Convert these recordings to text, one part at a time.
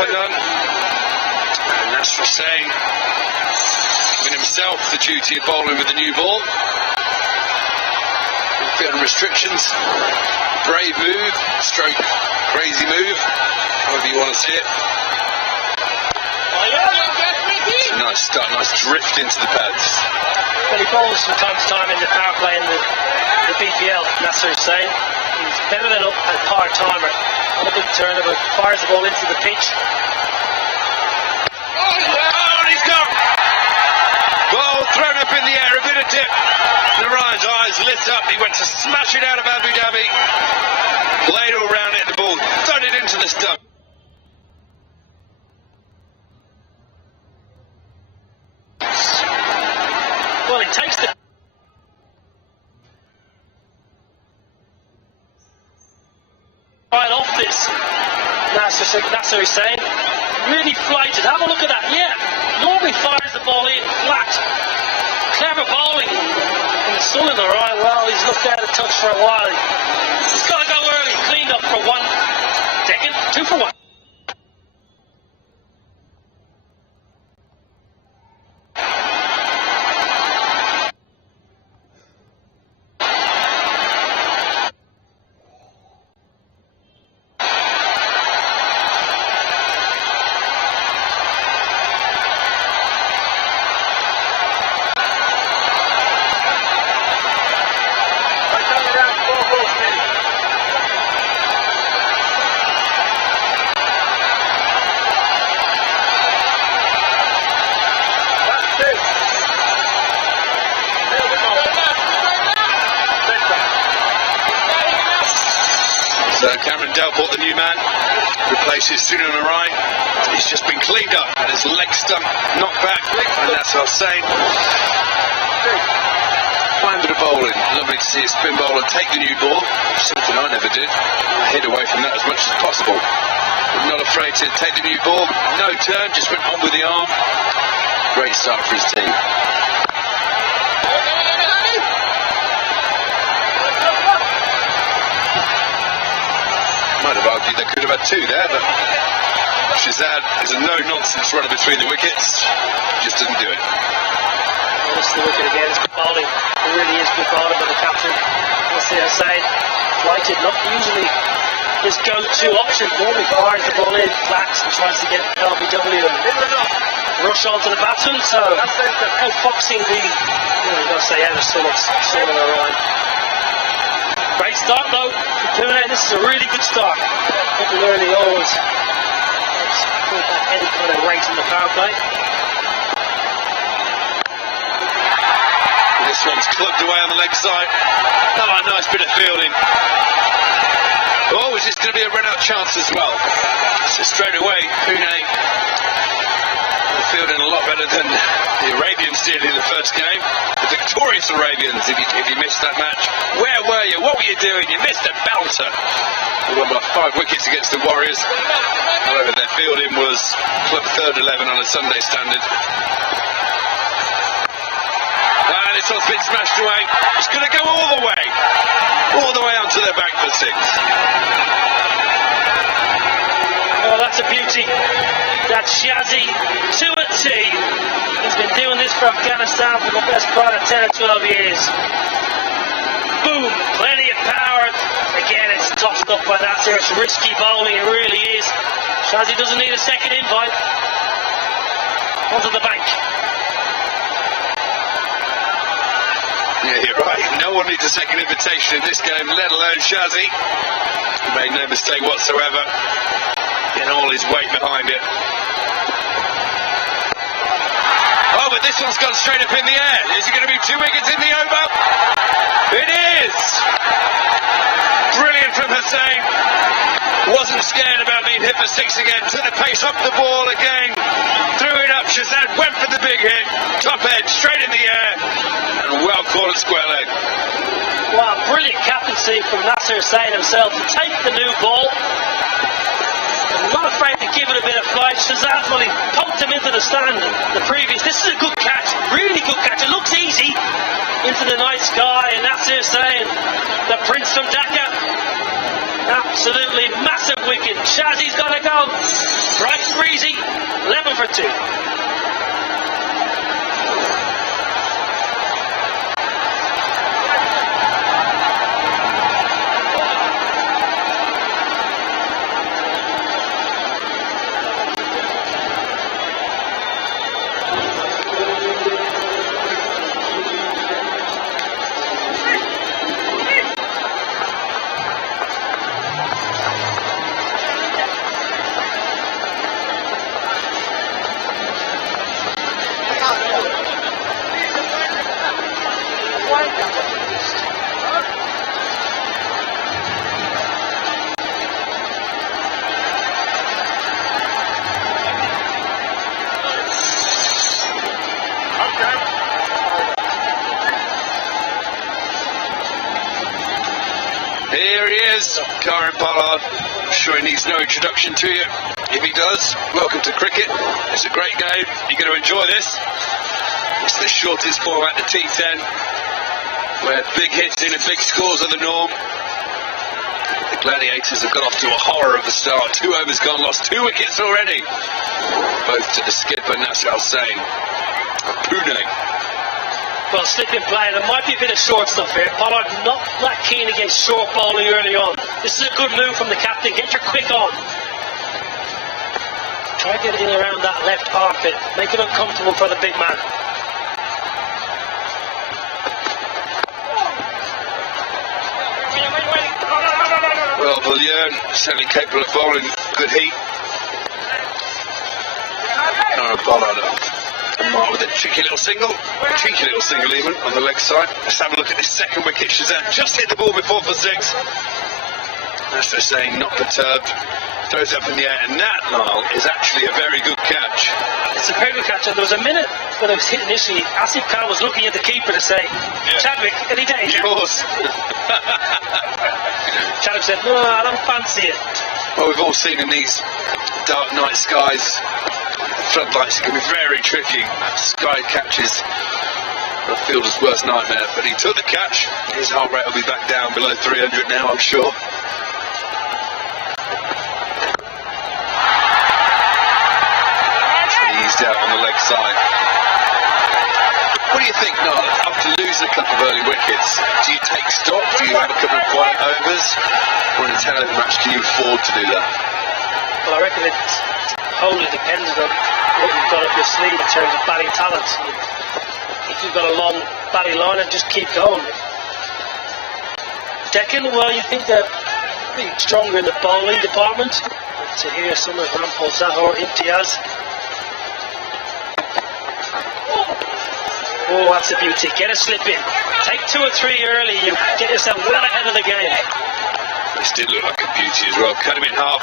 for none. And Nasser Hussain giving himself the duty of bowling with the new ball. Field restrictions. Brave move, stroke crazy move, however you want to see it. It's a nice start, nice drift into the pads. Well, he bowls from time to time in the power play in the BPL, Nasser Hussain. He's better than a part-timer. On a big turnover, fires the ball into the pitch. Oh, and he's gone! Ball thrown up in the air, a bit of dip. Narayan's eyes lit up, he went to smash it out of Abu Dhabi. Played all round it, the ball thudded into the stump. Well, it takes the right off this. Nasser Hussain really flighted. Have a look at that. Yeah, normally fires the ball in flat. Clever bowling. And the sun in the right. Well, he's looked out of touch for a while. He's got to go early. Cleaned up for 1 second. 2 for 1. So Cameron Delport, the new man, replaces Sunil Narayan. He's just been cleaned up and his leg stump knocked back, and that's Hussain. Fine bit of bowling. Lovely to see a spin bowler take the new ball, something I never did. I hid away from that as much as possible. But not afraid to take the new ball. No turn, just went on with the arm. Great start for his team. Might have argued they could have had 2 there, but Shazad is a no-nonsense runner between the wickets. Just didn't do it. Well, this is the wicket again. It's good bowling. It really is good bowling by the captain. Nasser Hussain flighted, not usually his go-to option. Normally fires the ball in flat and tries to get LBW and rush onto the batsman. So, outfoxing the, you've got to say, out of Sunil Narayan. Great start though for Pune. This is a really good start. Looking early always. Let's pull back any kind of rate in the power play. This one's clubbed away on the leg side. Oh, a nice bit of fielding. Oh, is this going to be a run-out chance as well? So straight away, Pune fielding a lot better than the Arabians did in the first game. The victorious Arabians, if you missed that match. Where were you? What were you doing? You missed a bouncer. They won by 5 wickets against the Warriors. However, their fielding was club 3rd 11 on a Sunday standard. And this one's been smashed away. It's going to go all the way onto their back for 6. Oh, that's a beauty. That's Shazzy, 2 at T. He's been doing this for Afghanistan for the best part of 10 or 12 years. Boom, plenty of power. Again, it's tossed up by that. It's risky bowling, it really is. Shazzy doesn't need a second invite. Onto the bank. Yeah, you're right. No one needs a second invitation in this game, let alone Shazzy. He made no mistake whatsoever. Getting all his weight behind it. Oh, but this one's gone straight up in the air. Is it going to be 2 wickets in the over? It is! Brilliant from Hussain. Wasn't scared about being hit for 6 again. Took the pace up the ball again. Threw it up. Shazad went for the big hit. Top edge, straight in the air. And well caught at square leg. Wow, brilliant captaincy from Nasser Hussain himself to take the new ball. I'm not afraid to give it a bit of flight. Shazad, well, he poked him into the stand the previous. This is a good catch, really good catch. It looks easy into the night sky, and Nasser Hussain, the prince from Dhaka. Absolutely massive wicket. Shazzy's got to go. Bright and breezy. 11 for 2. Here he is, Karen Pollard. I'm sure he needs no introduction to you. If he does, welcome to cricket. It's a great game. You're going to enjoy this. It's the shortest format, the t10, where big hits in and big scores are the norm. The Gladiators have got off to a horror of a start. 2 overs gone, lost 2 wickets already. Both to the skipper, Nasser Hussain of Pune. Well, slipping play. There might be a bit of short stuff here. Pollard not that keen against short bowling early on. This is a good move from the captain. Get your quick on. Try to get in around that left armpit. Make it uncomfortable for the big man. Well, Villiers certainly capable of bowling good heat. Pollard with a cheeky little single even on the leg side. Let's have a look at this second wicket. Shazam just hit the ball before for 6. That's they're saying, not perturbed. Throws it up in the air, and that, Lyle, is actually a very good catch. It's a very good catch, and there was a minute when it was hit initially. Asif Khan was looking at the keeper to say, Chadwick, any danger? Yours. Chadwick said, no, I don't fancy it. Well, we've all seen in these dark night skies, floodlights can be very tricky. Sky catches the fielder's worst nightmare, but he took the catch. His heart rate will be back down below 300 now, I'm sure. Eased out on the leg side. What do you think, Niall? After losing a couple of early wickets, do you take stock? Do you have a couple of quiet overs? Or in a 10 over match, can you afford to do that? Well, I reckon it's wholly dependent on what you've got up your sleeve in terms of batting talent. If you've got a long batting line, just keep going. Deccan, well, you think they're pretty stronger in the bowling department. To hear some of Rampal Zahor, Imtiaz. Oh, that's a beauty. Get a slip in. Take 2 or 3 early. You get yourself well ahead of the game. This did look like a beauty as well. Cut him in half.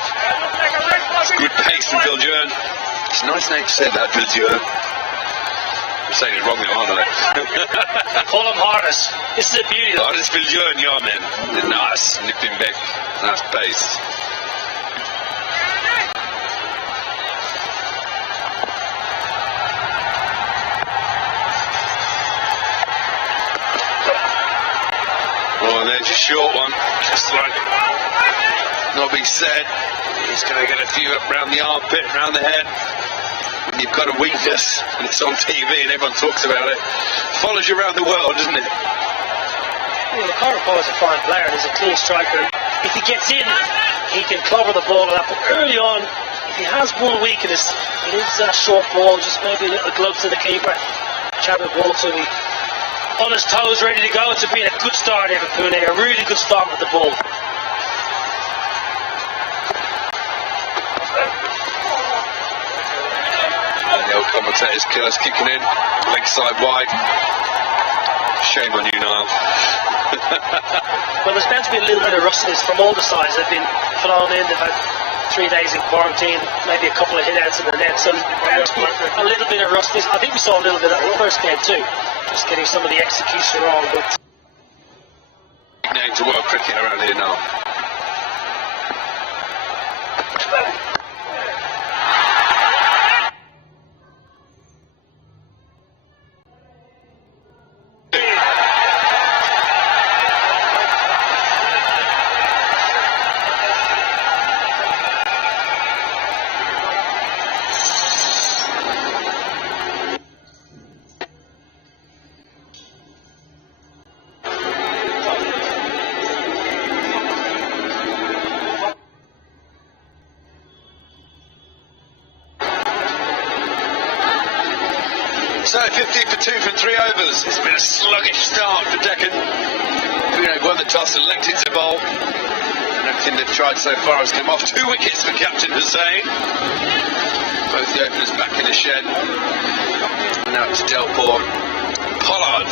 It's good pace from Viljoen. It's a nice name to say that, Viljoen. I'm saying it wrongly, aren't I? Call him Harness. This is a beauty. Harness Viljoen, yeah, man. Nice. Nipping back. Nice pace. Oh, there's a short one. Just like Nobby said, he's going to get a few up round the armpit, round the head. When you've got a weakness and it's on TV and everyone talks about it, follows you around the world, doesn't it? Well, the Conor is a fine player and he's a clean striker. If he gets in, he can cover the ball up. But early on, if he has one weakness, it is that short ball, just maybe a little glove to the keeper. Chadwick Waltz will be on his toes, ready to go. It's been a good start here for Pune, a really good start with the ball. And the old commentators, Killer's kicking in, leg side wide. Shame on you, Niall. Well, there's meant to be a little bit of rustiness from all the sides. They've been flown in, they've had 3 days in quarantine, maybe a couple of hit-outs in the net, so there must be a little bit of rustiness. I think we saw a little bit of the first game too, just getting some of the execution wrong. But name to world cricket around here now. So 15 for 2 from 3 overs. It's been a sluggish start for Deccan. They've won the toss and elected to bowl. Everything they've tried so far has come off. 2 wickets for Captain Hussain. Both the openers back in the shed. And now it's Delport. Pollard.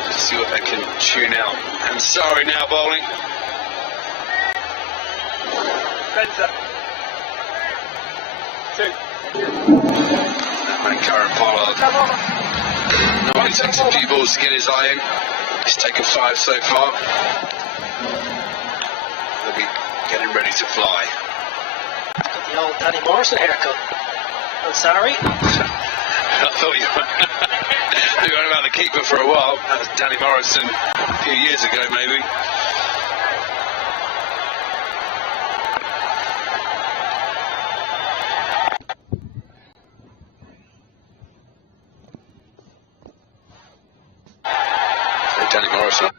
Let's see what they can tune out. Ansari now bowling. Spencer. 2. That man Karen Pollard. Normally takes a few balls to get his eye in. He's taken 5 so far. They'll be getting ready to fly. Got the old Danny Morrison haircut. Ansari. I thought you were on about the keeper for a while. That was Danny Morrison a few years ago, maybe. Danny Morrison.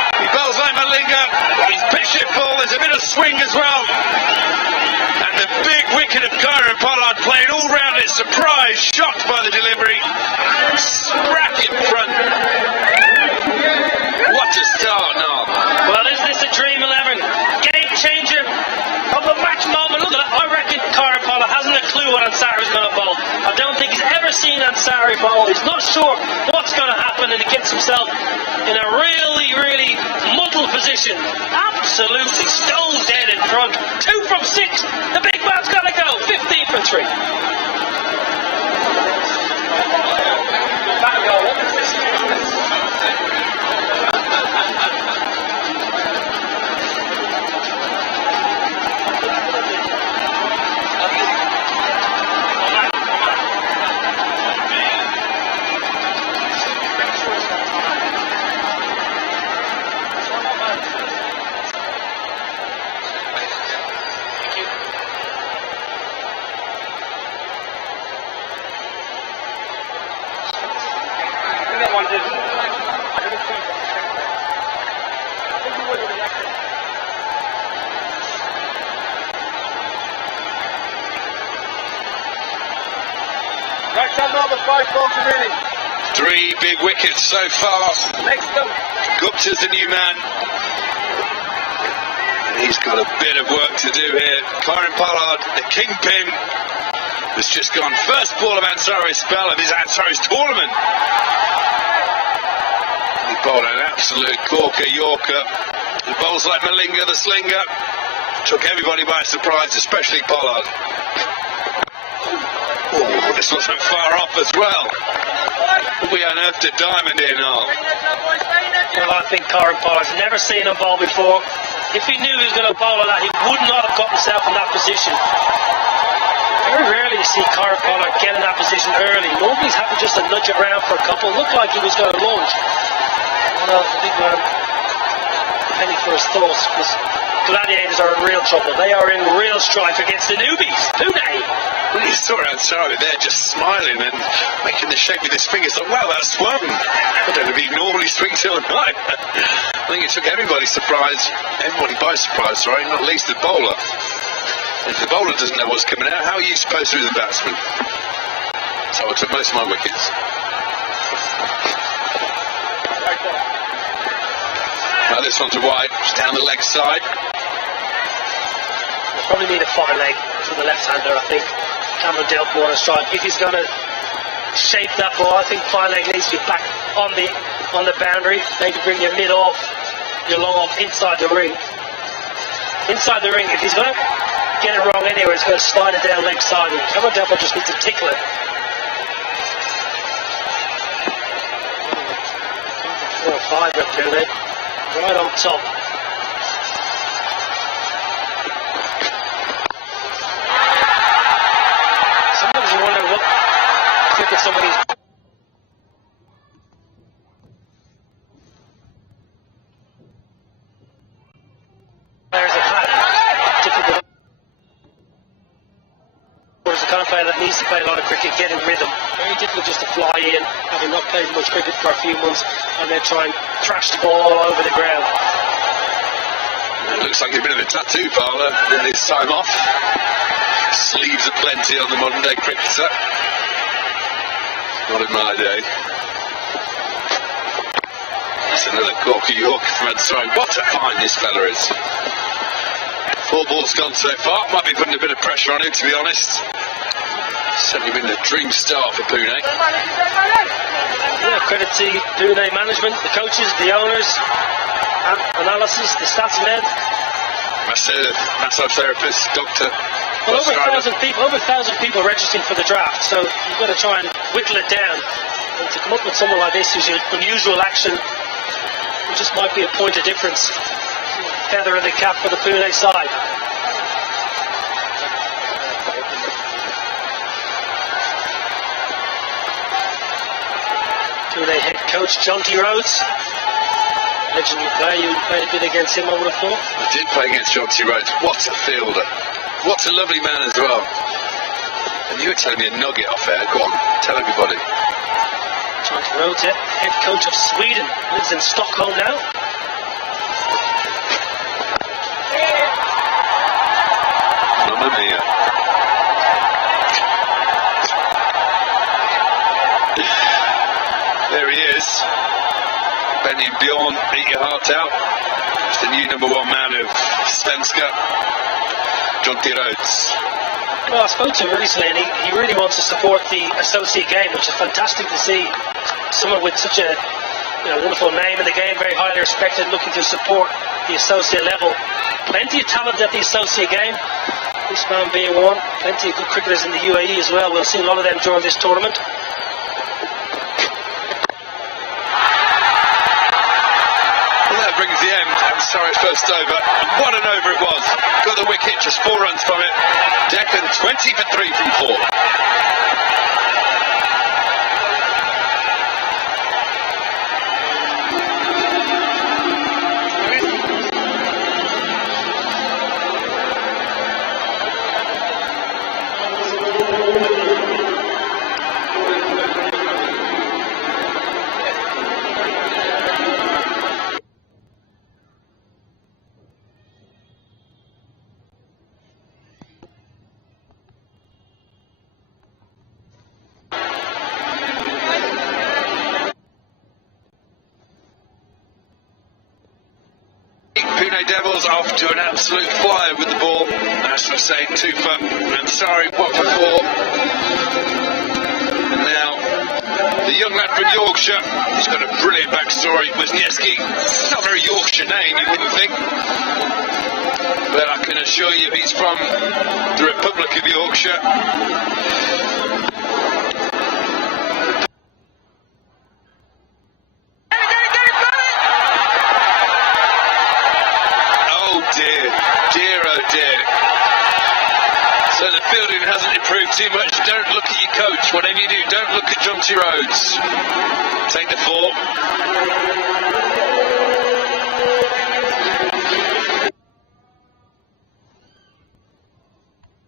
He bowls like Malinga. He's pitched it full. There's a bit of swing as well. And the big wicket of Kyron Pollard playing all round it. Surprised, shocked by the delivery. Scrap in front. What a start now. Well, isn't this a dream 11? Game changer of the match moment. Look at that. I reckon Kyron Pollard hasn't a clue what Ansari's going to bowl. I don't think he's ever seen Ansari bowl. He's not sure what's going to happen, and he gets himself in a really muddled position. Absolutely stone dead in front. 2 from 6. The big man's got to go. 15 for 3. Back goal. Next time, another 5 balls remaining. 3 big wickets so far. Next up. Gupta's the new man. And he's got a bit of work to do here. Kyron Pollard, the kingpin, has just gone first ball of Ansari's spell of his Ansari's tournament. He bowled an absolute corker Yorker. He bowls like Malinga, the slinger. Took everybody by surprise, especially Pollard. Oh, this wasn't far off as well. We unearthed a diamond here now. Well, I think Kyron Pollard's never seen him bowl before. If he knew he was going to bowl like that, he would not have got himself in that position. Very rarely you see Kyron Pollard get in that position early. Nobody's happy just to nudge it around for a couple. Looked like he was going to lunge. Well, the big man, penny for his thoughts, because Gladiators are in real trouble. They are in real strife against the newbies. Today. When you saw Ansari there just smiling and making the shape with his fingers, like, wow, that swung. I don't know if he normally swings till night. I think it took everybody by surprise, not least the bowler. If the bowler doesn't know what's coming out, how are you supposed to be the batsman? So I took most of my wickets. Now this one's wide, it's down the leg side. We'll probably need a fine leg for the left-hander, I think. Cameron Delport on strike. If he's going to shape that ball, I think fine leg needs to be back on the boundary. Maybe bring your mid off, your long off inside the ring. Inside the ring, if he's going to get it wrong anywhere, he's going to slide it down leg side. And Cameron Delport just needs to tickle it. 4 or 5 up there then. Right on top. Sometimes you wonder what cricket somebody's. There's a player difficult. Whereas the kind of player that needs to play a lot of cricket, get in rhythm. Very difficult just to fly in, having not played much cricket for a few months, and then try and thrash the ball all over the ground. It looks like a bit of a tattoo parlour in his time off. Sleeves aplenty on the modern day cricketer. Not in my day. That's another corker Yorker from Ansari. What a find this fella is. 4 balls gone so far. Might be putting a bit of pressure on him, to be honest. Certainly been a dream start for Pune. Yeah, credit to Pune management, the coaches, the owners, analysis, the stats men. Massage therapist, doctor. Well, over 1,000 people registering for the draft, so you've got to try and whittle it down. And to come up with someone like this who's your unusual action, it just might be a point of difference. Feather in the cap for the Pune side. Pune head coach John T. Rhodes. Legendary player, you played a bit against him, I would have thought. I did play against John T. Rhodes. What a fielder. What a lovely man as well. And you were telling me a nugget off air. Go on, tell everybody. John T. Rhodes, head coach of Sweden, lives in Stockholm now. Mamma mia. There he is. Benny and Bjorn, eat your heart out. It's the new #1 man of Svenska, John T. Rhodes. Well, I spoke to him recently, and he really wants to support the associate game, which is fantastic to see. Someone with such a wonderful name in the game, very highly respected, looking to support the associate level. Plenty of talent at the associate game. This man being one. Plenty of good cricketers in the UAE as well. We'll see a lot of them during this tournament. Brings the end. I'm sorry, first over. What an over it was. Got the wicket, just 4 runs from it. Declan 20 for 3 from 4. Devils off to an absolute flyer with the ball. As I say, 2 for Ansari, 1 for 4. And now, the young lad from Yorkshire, he's got a brilliant backstory. Wisniewski, not a very Yorkshire name, you wouldn't think. But I can assure you he's from the Republic of Yorkshire. So the fielding hasn't improved too much. Don't look at your coach. Whatever you do, don't look at John T. Rhodes. Take the 4.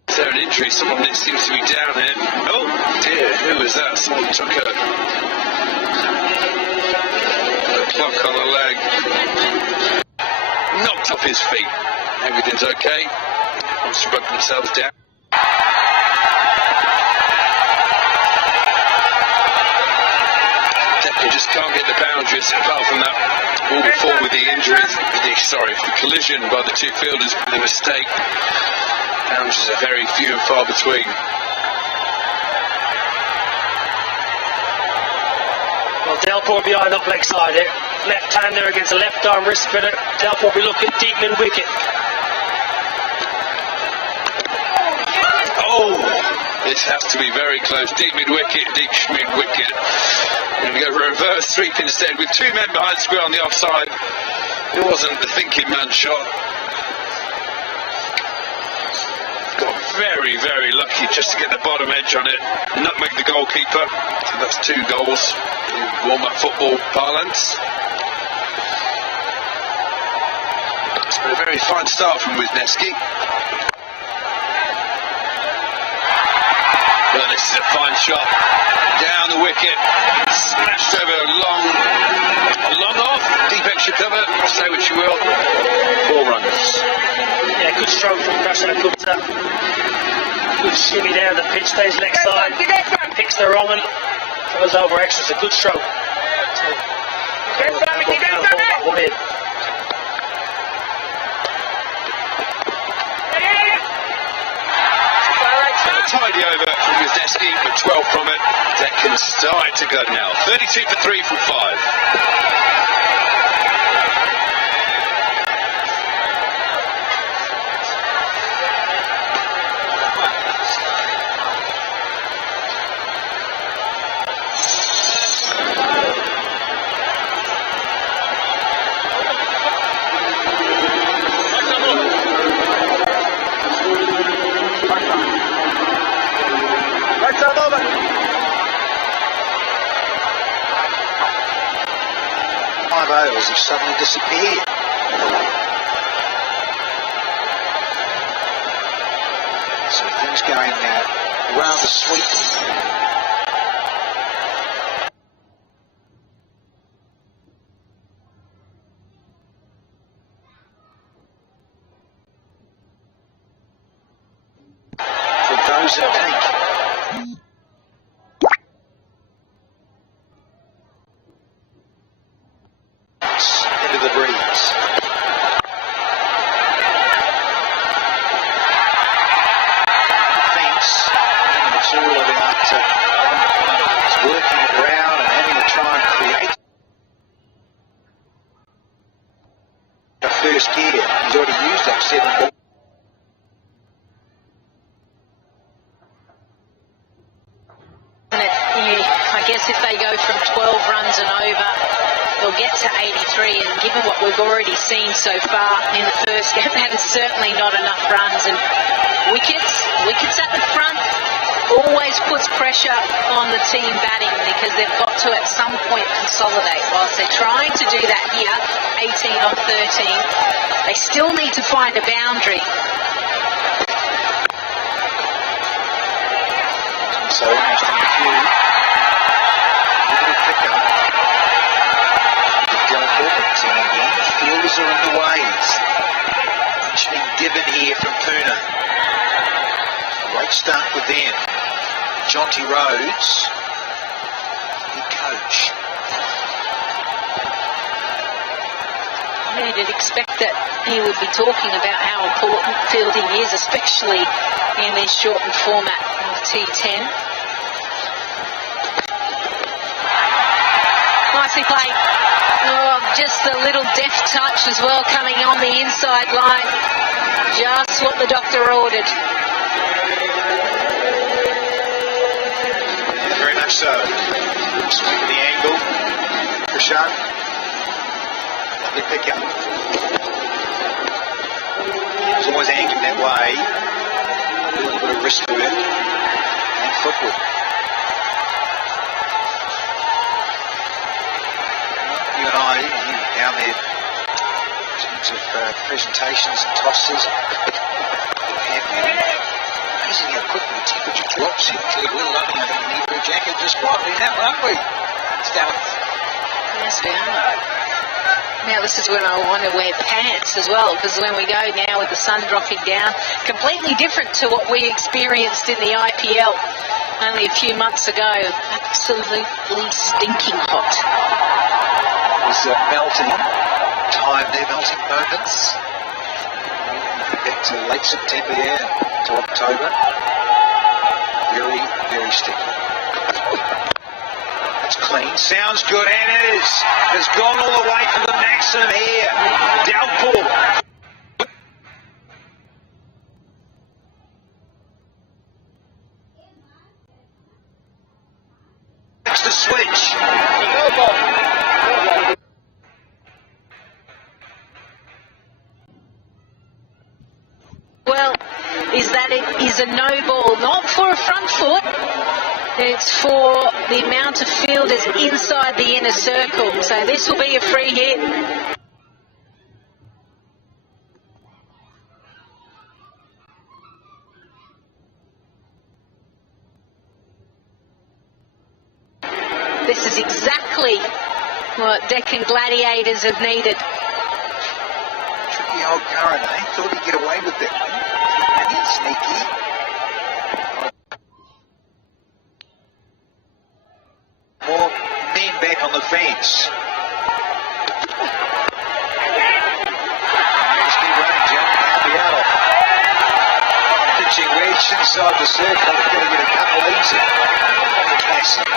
Is there an injury? Someone that seems to be down here. Oh dear, who was that? Someone took a clock on the leg. Knocked off his feet. Everything's okay. Wants to rub themselves down. They just can't get the boundaries apart from that ball before with the injuries, the collision by the 2 fielders with a mistake. Boundaries are very few and far between. Well, Delport behind up leg side here. Left hander against a left arm wrist spinner. Delport will look at deep mid wicket. Oh, this has to be very close. Deep mid wicket, deep mid wicket. We're going to go for a reverse sweep instead with 2 men behind square on the offside. It wasn't the thinking man shot. Got very, very lucky just to get the bottom edge on it. Nutmeg the goalkeeper. So that's 2 goals in warm-up football parlance. It's been a very fine start from Wisniewski. Well, this is a fine shot. Down the wicket. Smashed over long off. Deep extra cover. Say what you will. 4 runs. Yeah, good stroke from Prashant Gupta. Good shimmy there. The pitch stays leg side. Picks the wrong one. Goes over extra. It's a good stroke. Can't hold that one in. Tidy over from Wisniewski, but 12 from it. That can start to go now. 32 for 3 from 5. Overs have suddenly disappeared. So things going rather sweetly. For those that think into the breeze. Defence, and it's all about working it around and having to try and create a first gear. He's already used that 7 ball. I guess if they go from 12 runs and over, they'll get to 83, and given what we've already seen so far in the first game, that is certainly not enough runs. And wickets at the front always puts pressure on the team batting, because they've got to at some point consolidate. Whilst they're trying to do that here, 18 on 13, they still need to find a boundary. So almost on the few. Little pickup. Fielders are in the ways. It's been given here from Puna. Great start with them. Jonty Rhodes, good coach. You'd expect that he would be talking about how important fielding is, especially in this shortened format of T10. Nicely played. Oh, just a little deft touch as well, coming on the inside line. Just what the doctor ordered. Very much so. Swing the angle. Prashant. Lovely pick up. He's always anchored that way. A little bit of wrist work and footwork. You and I, you down there, in terms of presentations and tosses, amazing how quickly the temperature drops here. We're loving it in the jacket just quietly now, aren't we? Yes, we are. Now this is when I want to wear pants as well, because when we go now with the sun dropping down, completely different to what we experienced in the IPL only a few months ago. Absolutely stinking hot. Was melting time there, melting moments. Get to late September, to October. Very, very sticky. That's clean, sounds good, and it is. It's gone all the way for the maximum here. Downpour. It's the switch. Well, is a no ball, not for a front foot. It's for the amount of fielders inside the inner circle. So this will be a free hit. This is exactly what Deccan Gladiators have needed. Tricky old Curran, eh? Thought he'd get away with that one. Sneaky. More men back on the fence. Just keep running, John. Can't be out of. Pitching wedge inside the circle. He's going to get a couple easy. Classic.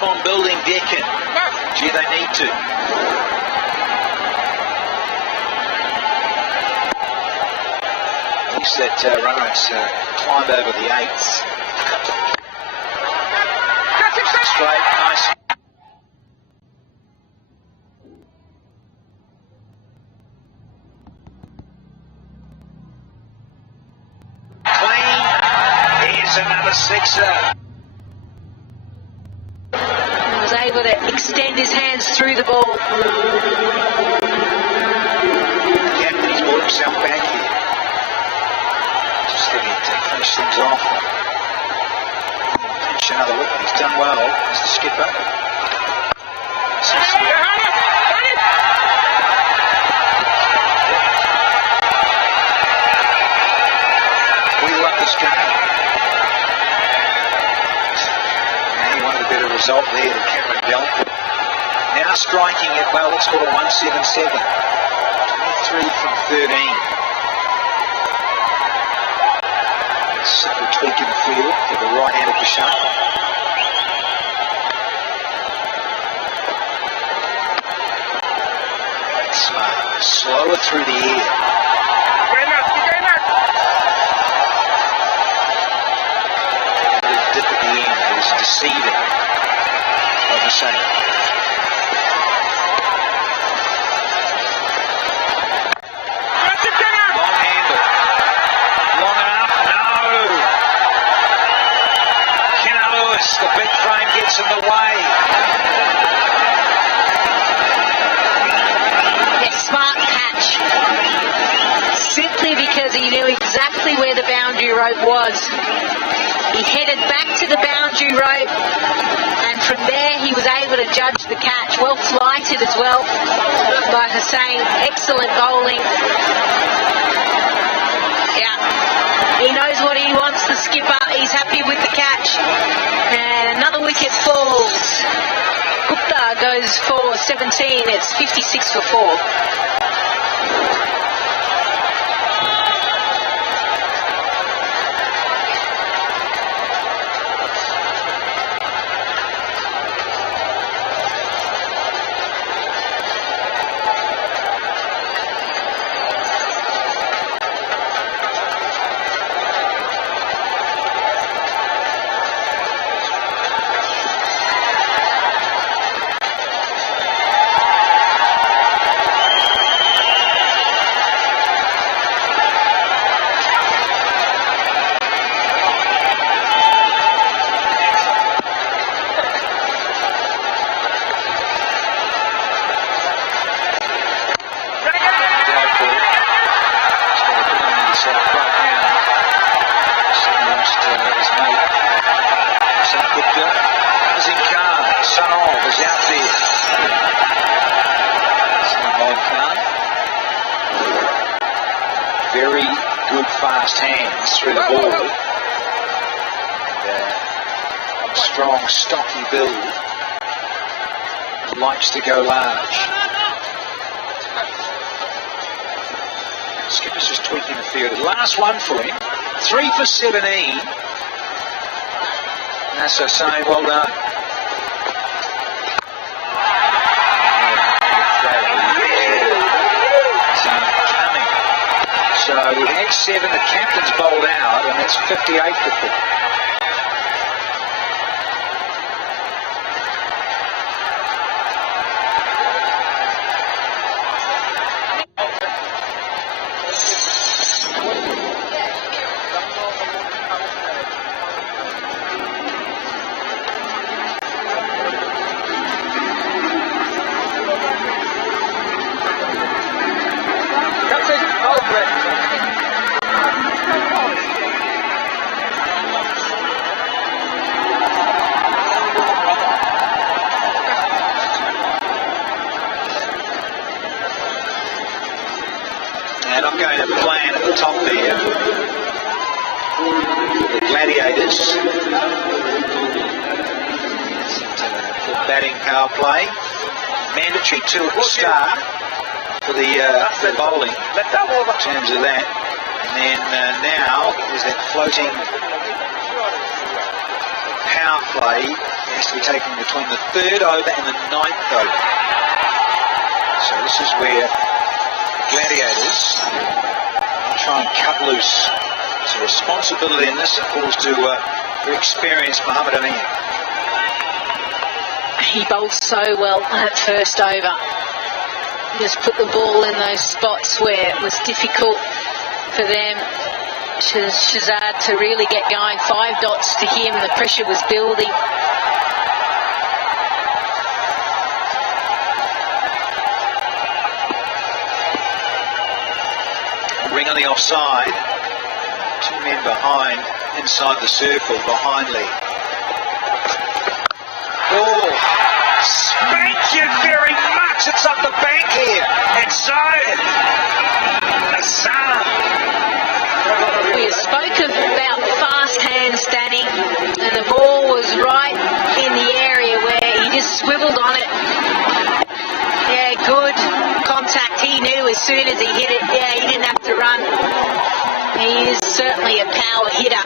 On building Deccan. Gee, they need to. At least that runner's climbed over the eights. Straight, nice. Clean. Here's another sixer. Was able to extend his hands through the ball. Captain, he's brought himself back here. Just getting to finish things off. Finish another wicket. He's done well as the skipper. We love this game. Result there to Cameron Belford. Now striking it well, it's got a 177. 23 from 13. Simple tweak in the field for the right-handed Bashar. Smart. Slower through the air. Dip at the end, it was deceiving. The same. Long handle. Long enough? No. Kenna Lewis, the big frame gets in the way. A smart catch. Simply because he knew exactly where the boundary rope was. He headed back to the boundary rope, and from there he was able to judge the catch. Well flighted as well by Hussain. Excellent bowling. Yeah, he knows what he wants, the skipper. He's happy with the catch. And another wicket falls. Gupta goes for 17. It's 56 for 4. Very good fast hands through the ball. And, strong, stocky build. Likes to go large. Skipper's just tweaking the field. Last one for him. 3 for 17. Nasso saying well done. So the next 7, the captain's bowled out, and that's 58 for 4. Gladiators. For batting power play. Mandatory 2 at the start for the bowling in terms of that. And then now is that floating power play has to be taken between the 3rd over and the 9th over. So this is where the Gladiators try and cut loose. So responsibility in this falls to very experienced Mohammed Amin. He bowled so well at first over. He just put the ball in those spots where it was difficult for them, Shazad, to really get going. 5 dots to him, the pressure was building. Ring on the offside. 2 men behind, inside the circle, behind Lee. Oh, thank you very much. It's up the bank here. And so, We spoke about fast hands, Danny, and the ball was right in the area where he just swiveled on it. Yeah, good contact. He knew as soon as he hit it, he didn't have to run. He is certainly a power hitter.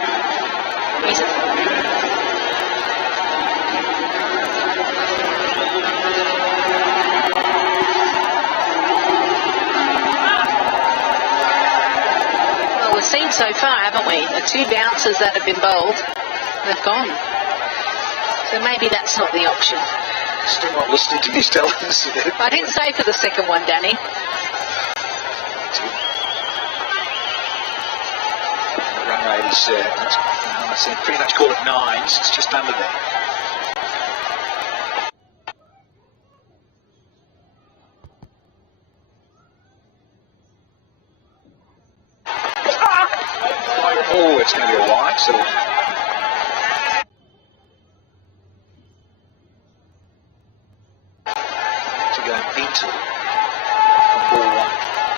Well, we've seen so far, haven't we? The 2 bouncers that have been bowled, they've gone. So maybe that's not the option. Still not listening to me, Stellans. I didn't say for the second one, Danny. Run rate is, I'd pretty much call it 9s. It's just under that. Oh, it's going to be a wide, so to go mental from ball 1.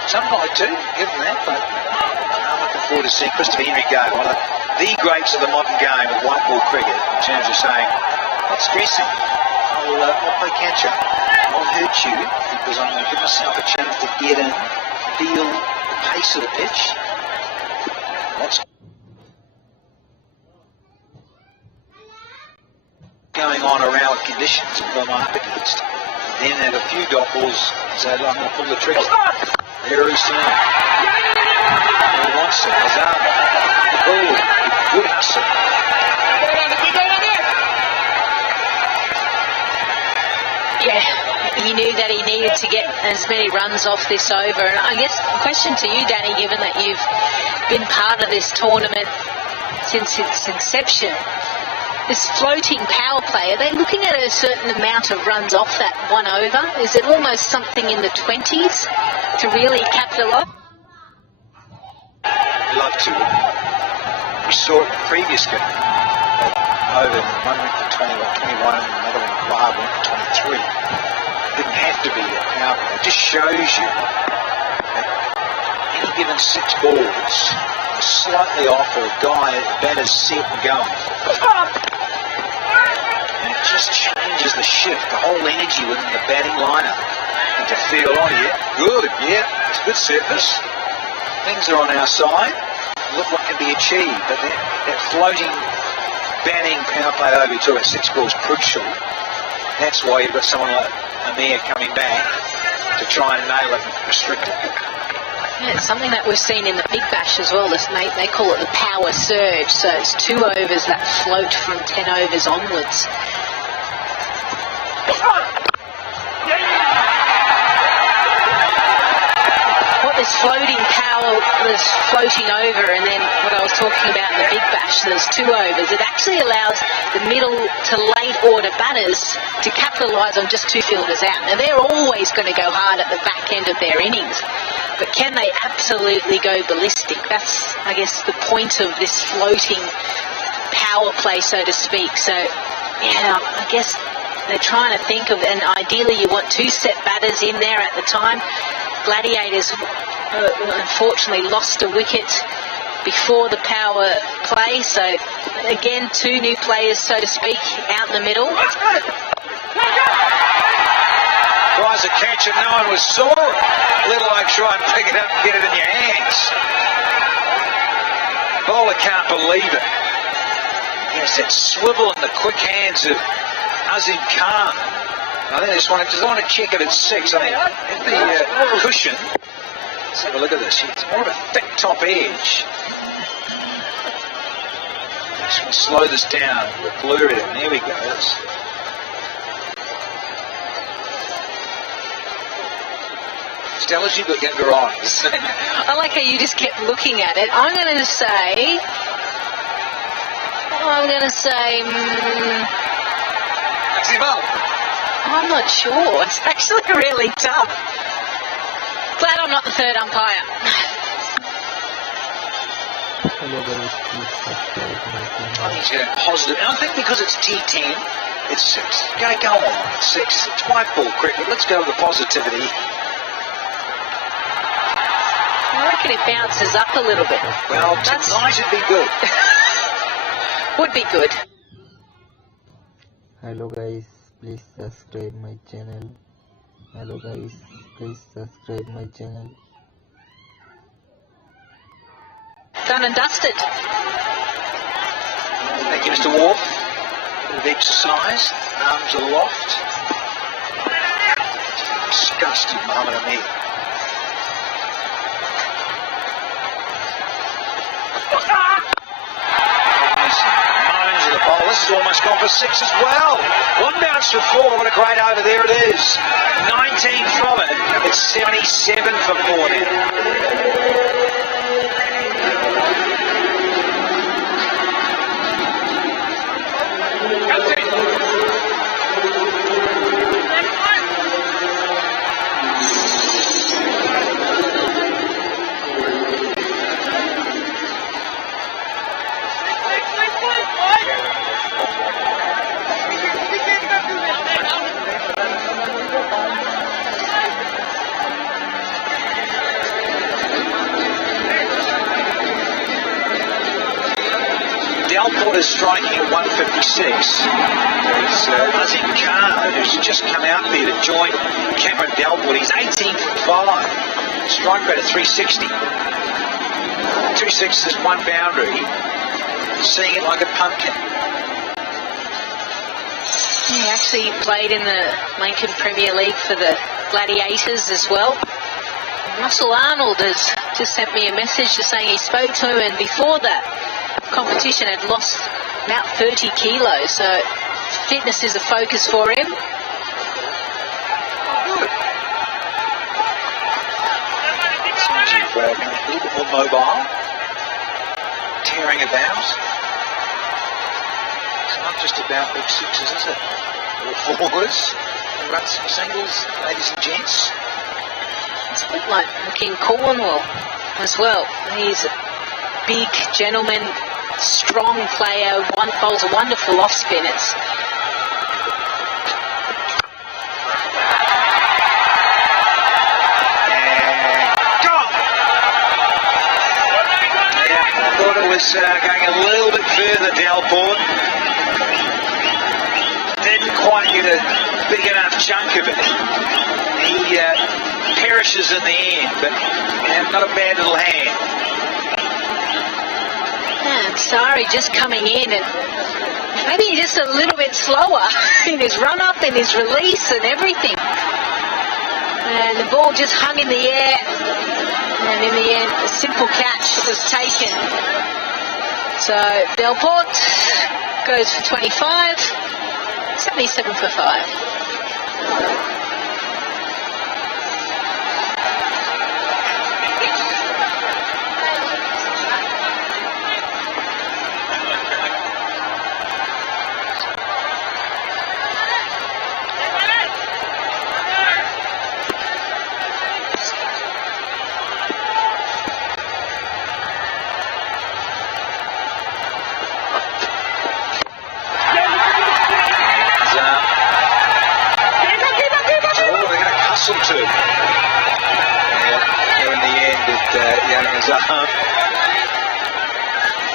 Some might do, given that, but I'm looking forward to seeing Christopher Henry go. One of the greats of the modern game of white ball cricket in terms of saying, not stressing, I'll play catch up. I'll hurt you because I'm going to give myself a chance to get in, feel the pace of the pitch. What's going on around conditions that I'm up against. Then have a few dot balls and say, I'm going to pull the trigger. Very soon. He wants it. Azama. Oh, good answer. Yeah, he knew that he needed to get as many runs off this over. And I guess the question to you, Danny, given that you've been part of this tournament since its inception, this floating power play, are they looking at a certain amount of runs off that 1 over? Is it almost something in the 20s to really capitalise? Love to. We saw it in the previous game. Over, one went for 21, and another one, 5, went for 23. Didn't have to be that power play. It just shows you that any given 6 balls are slightly off, or a guy, the batter's set and going. And it just changes the shift, the whole energy within the batting lineup. And to feel, oh yeah, good, yeah, it's good surface. Things are on our side. Look what can be achieved. But that floating batting power play over to a 6 ball is crucial. That's why you've got someone like Amir coming back to try and nail it and restrict it. Yeah, it's something that we've seen in the Big Bash as well. They call it the power surge. So it's 2 overs that float from 10 overs onwards. What this floating power was floating over, and then what I was talking about in the Big Bash, those 2 overs, it actually allows the middle to late order batters to capitalise on just 2 fielders out. Now they're always going to go hard at the back end of their innings, but can they absolutely go ballistic? That's, I guess, the point of this floating power play, so to speak. So, yeah, I guess they're trying to think of, and ideally you want 2 set batters in there at the time. Gladiators unfortunately lost a wicket before the power play. So again, two new players, so to speak, out in the middle. Tries to catch it, no one was saw it. Little I try and pick it up and get it in your hands. Bowler can't believe it. Yes, that swivel and the quick hands of Azim Khan. I think they just want to check it at 6. I mean, the cushion. Let's have a look at this. It's more of a thick top edge. Just want to slow this down. We'll blur it in. There we go. Stella's, you've got younger eyes. I like how you just kept looking at it. I'm going to say... I'm not sure. It's actually really tough. Glad I'm not the third umpire. I think he's getting positive. And I think because it's T10, it's 6. Go on. It's 6. It's white ball cricket. Let's go with the positivity. I reckon it bounces up a little bit. Well, tonight would be good. Would be good. Hello guys, please subscribe my channel. Hello guys, please subscribe my channel. Done and dusted. Thank you, Mr. Wharf. A bit of exercise. Arms aloft. Disgusting, Muhammad Amir. This is almost gone for 6 as well. One bounce for 4. What a great over. There it is. 19 from it. It's 77 for 4 now. Delport is striking at 156. It's Azim Khan, who's just come out there to join Cameron Delport. He's 18 from 5. Strike rate at 360. 2 sixes, 1 boundary. Seeing it like a pumpkin. He actually played in the Lincoln Premier League for the Gladiators as well. Russell Arnold has just sent me a message just saying he spoke to him, and before that competition had lost about 30 kilos, so fitness is a focus for him. Seems you've been a little bit more mobile, tearing about. It's not just about big 6s, is it? Or 4s. Run some singles, ladies and gents. It's a bit like looking Cornwall as well. He's a big gentleman, strong player, bowls a wonderful off spin. It's I thought it was going a little bit further, Delport. Didn't quite get a big enough chunk of it. He perishes in the end, but not a bad little hand. Sorry, just coming in and maybe just a little bit slower in his run-up and his release and everything. And the ball just hung in the air, and in the end, a simple catch was taken. So Delport goes for 25, 77 for 5.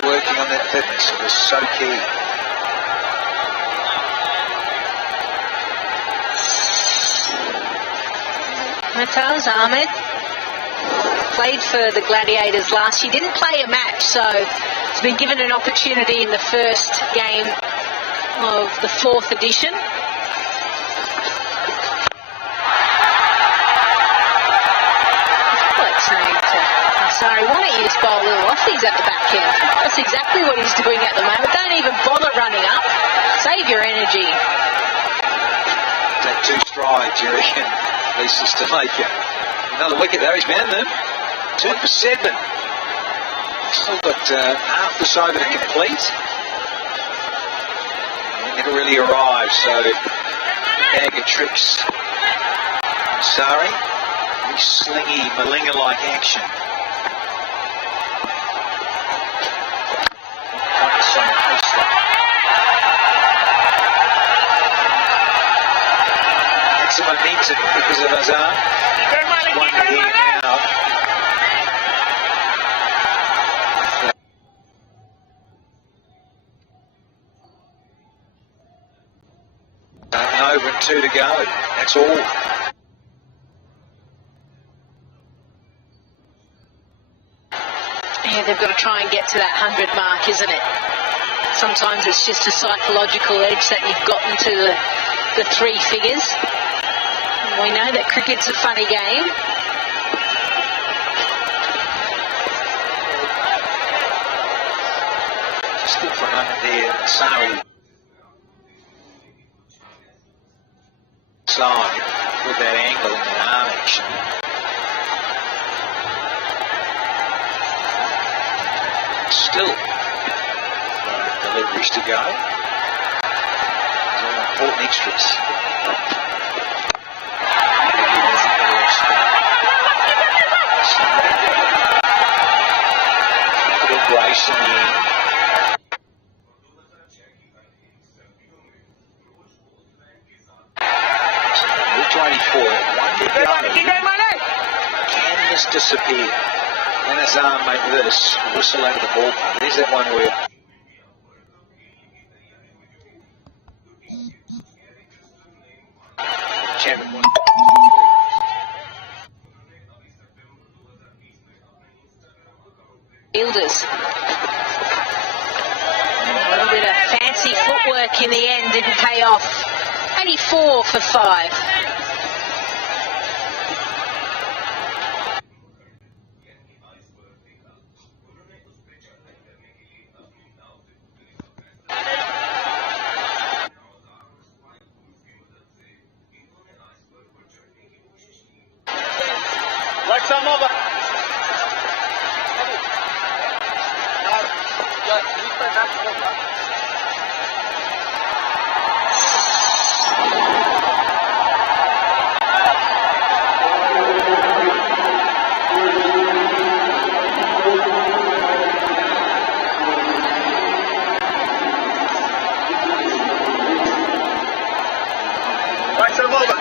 working on that fitness. It was so key. Mumtaz Ahmed played for the Gladiators last year. Didn't play a match, so he's been given an opportunity in the first game of the 4th edition. Saying to Ansari, why don't you just bowl little offsies at the back end? That's exactly what he's doing at the moment. Don't even bother running up. Save your energy. Take 2 strides, you reckon, Lisa's to make it. Another wicket there, he's man them. 2 for 7. Still got half this over to complete. It never really arrived, so bag of tricks. Ansari. Slingy, Malinga-like action. That's a momentum because of Azhar. One here now. Over and 2 to go. That's all. Yeah, they've got to try and get to that 100 mark, isn't it? Sometimes it's just a psychological edge that you've gotten to the 3 figures. And we know that cricket's a funny game. Still for a moment there, Sari. Side with that angle and the arm action. Still deliveries to go. These are all important extras. Good brace in the end. Can this disappear? When Azhar make this, whistle over the ball. There's that one where Chapman. Fielders. A little bit of fancy footwork in the end didn't pay off. 84 for 5. Like some over. Like some over.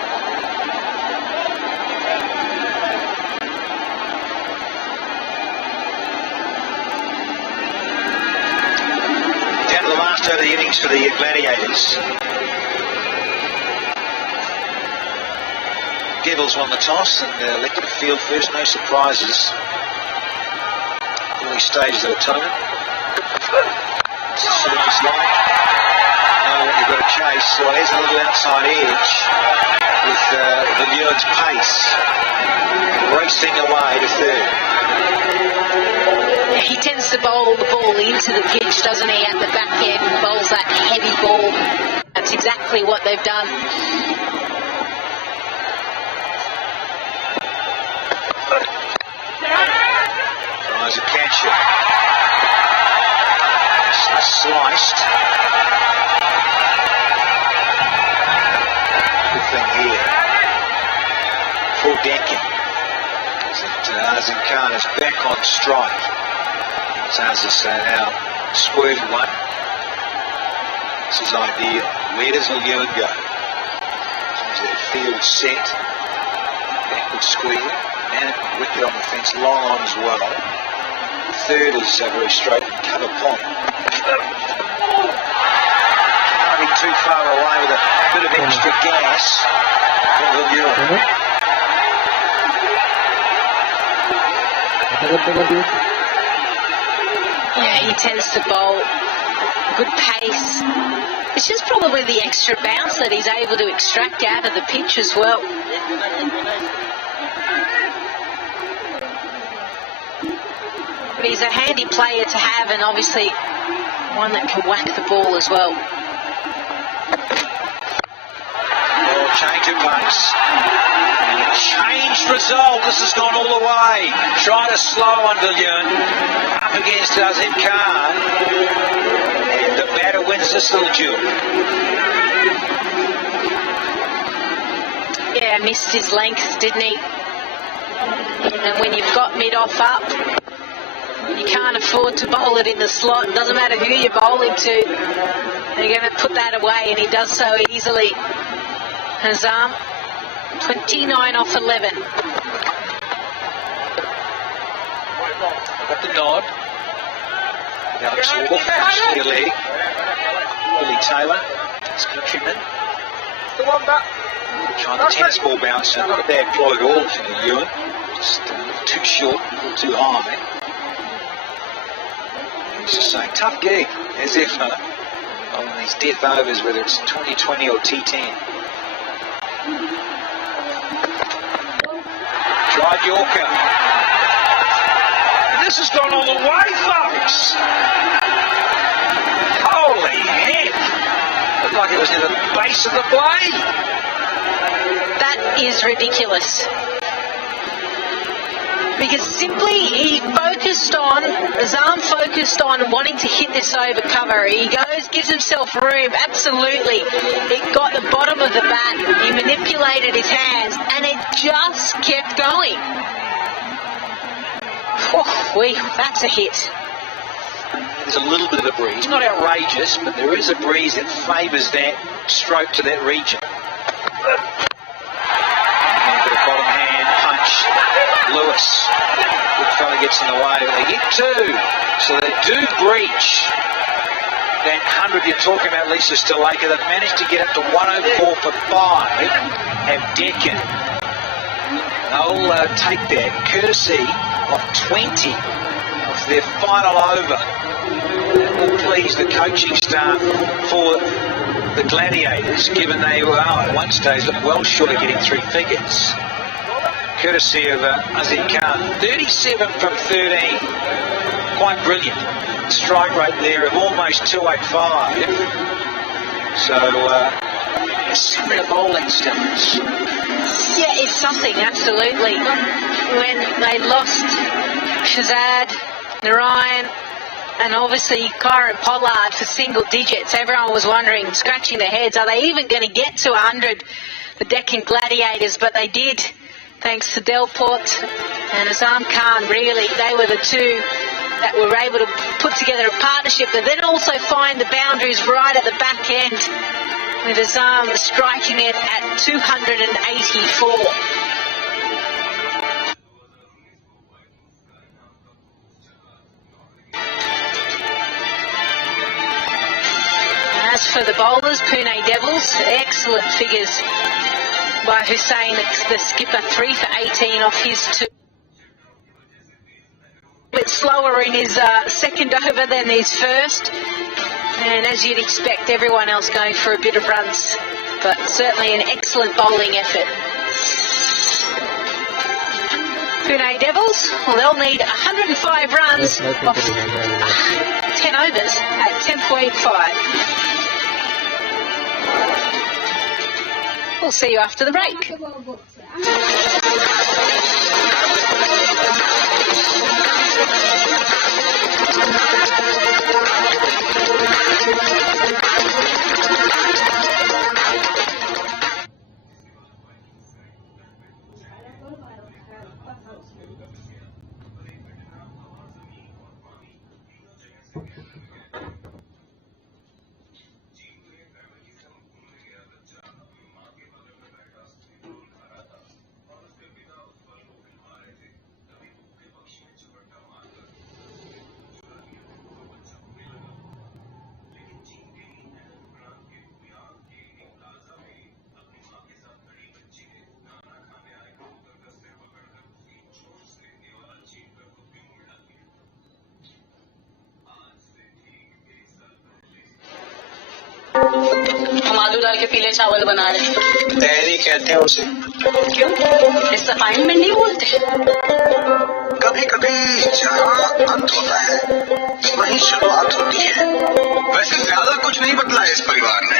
Over the innings for the Gladiators. Gevels won the toss and elected to field first. No surprises. Early stages of the tournament. It's a surface line. Know what you've got to chase. So there's a little outside edge with Villiers' pace racing away to 3rd. He tends to bowl the ball into the pitch, doesn't he, at the back end, bowls that heavy ball. That's exactly what they've done. Tries a catcher. Sliced. Good thing here. Full decking. Azhar Khan is back on strike. Azhar now squared one. This is ideal. Where does Villiers go? Is their field set? Backward square. And wicket on the fence, long on as well. 3rd is very straight. cover point. Driving too far away with a bit of extra gas. Yeah, he tends to bowl. Good pace. It's just probably the extra bounce that he's able to extract out of the pitch as well. But he's a handy player to have, and obviously one that can whack the ball as well. Well, change of pace. Changed result. This has gone all the way. Trying to slow on Dillion. Up against Azim Khan. And the batter wins this little duel. Yeah, missed his length, didn't he? And when you've got mid-off up, you can't afford to bowl it in the slot. It doesn't matter who you bowl him to. They're going to put that away, and he does so easily. Hazam, 29 off 11. Got the nod. Alex Wolf, actually a leg. Billy Taylor, his countryman. Trying the tennis ball bouncer. Not a bad ploy at all for Ewan. Just too short, a little too high. He's just saying, tough gig, as if on these death overs, whether it's 2020 or T10. Tried Yorker. This has gone all the way, folks. Holy heck. Looked like it was in the base of the blade. That is ridiculous. Because simply Azam focused on wanting to hit this over cover. He goes, gives himself room, absolutely. It got the bottom of the bat, he manipulated his hands, and it just kept going. That's a hit. There's a little bit of a breeze, not outrageous, but there is a breeze that favours that stroke to that region. A bit of bottom hand punch. Lewis, good fella, gets in the way, but they get two, so they do breach that 100 you're talking about, Lisa Stalaker. They've managed to get up to 104 for 5, have Deccan. They'll take that courtesy of 20 of their final over. That will please the coaching staff for the Gladiators, given they were at one stage well short of getting 3 figures. Courtesy of Azim Khan. 37 from 13. Quite brilliant. Strike rate there of almost 285. So, similar bowling stills. Yeah, it's something, absolutely. When they lost Shazad, Narayan, and obviously Kyron Pollard for single digits, everyone was wondering, scratching their heads, are they even going to get to 100, the Deccan Gladiators? But they did. Thanks to Delport and Azam Khan, really, they were the two that were able to put together a partnership but then also find the boundaries right at the back end, with Azam striking it at 284. As for the bowlers, Pune Devils, excellent figures by Hussain, the skipper, 3 for 18 off his 2. A bit slower in his second over than his first, and as you'd expect, everyone else going for a bit of runs, but certainly an excellent bowling effort. Pune Devils, well, they'll need 105 runs off 10 overs at 10.5. We'll see you after the break. आलू डाल के पीले चावल बना रहे हैं। तहरी कहते हैं उसे। क्यों? इस सफाई में नहीं बोलते? कभी कभी जहाँ अंत होता है वहीं शुरुआत होती है। वैसे ज्यादा कुछ नहीं बदला है इस परिवार में।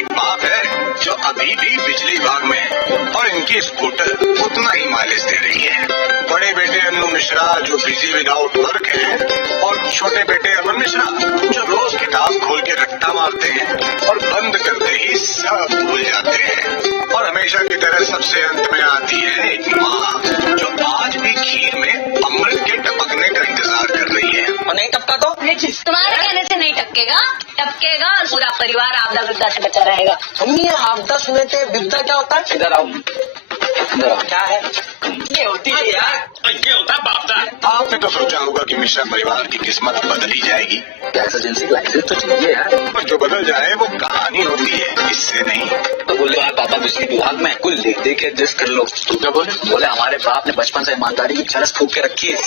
एक बाप है जो अभी भी बिजली विभाग में है और इनकी स्कूटर उतना ही माइलेज दे रही है। बड़े बेटे अन्नू मिश्रा जो बिजी विदाउट वर्क है और छोटे बेटे अमन मिश्रा जो रोज किताब खोल के रट्टा मारते हैं और बंद करते ही सब भूल जाते हैं। और हमेशा की तरह सबसे अंत में आती है एक माँ जो आज भी खीर में अमृत के टपकने का इंतजार कर रही है। और नहीं टपका तो? तुम्हारे कहने से नहीं टपकेगा, टपकेगा और पूरा परिवार आपदा विपदा से बचा रहेगा। हम ये आपदा सुने थे, विपदा क्या होता है? इधर आओ। क्या है? ये होती है यार, ये होता है बापदा। आपने तो सोचा होगा कि मिश्रा परिवार की किस्मत बदली जाएगी। गैस एजेंसी लाइसेंस तो चाहिए यार। पर जो बदल जाए वो कहानी होती है, इससे नहीं। तो बोले यार पापा बिजली विभाग में कुल देख के एडजस्ट कर लो। तू क्या बोले? बोले हमारे बाप ने बचपन से ईमानदारी की चरस फूक के रखी है।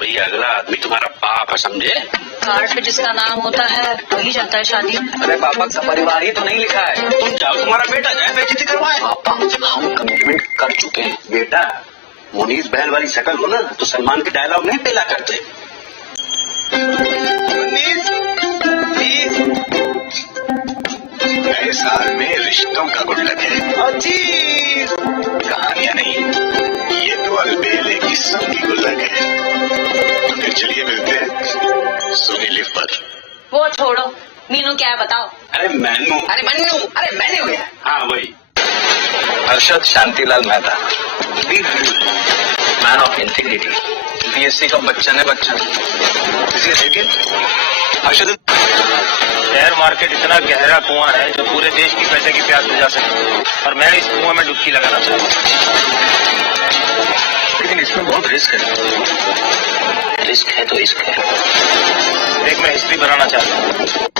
भैया अगला आदमी तुम्हारा बाप है, समझे? कार्ड पे जिसका नाम होता है वही जाता है शादी में। अरे पापा का परिवार ही तो नहीं लिखा है। तुम जाओ, तुम्हारा बेटा जाए बेइज्जती करवाए। पापा हम कमिटमेंट कर चुके हैं। बेटा मोनीस बहन वाली शकल हो ना तो सलमान के डायलॉग नहीं पेला करते। नए साल में रिश्तों का गुड लक है, कहानियां नहीं। ये तो अलबेले किस्सों की गुल्लक है। तो फिर चलिए मिलते हैं सोनी लिफ्ट पर। वो छोड़ो, मीनू क्या है बताओ। अरे मैनू, अरे मैन्यू है। हाँ वही। Harshad Shantilal Mehta, man of integrity, BSc का बच्चन है बच्चन। हर्षद शेयर मार्केट इतना गहरा कुआं है जो पूरे देश की पैसे की प्यास बुझा सकता, और मैं इस कुआं में डुबकी लगाना चाहता हूँ। लेकिन इसमें बहुत रिस्क है। रिस्क है तो रिस्क है। देख मैं हिस्ट्री बनाना चाहता हूँ।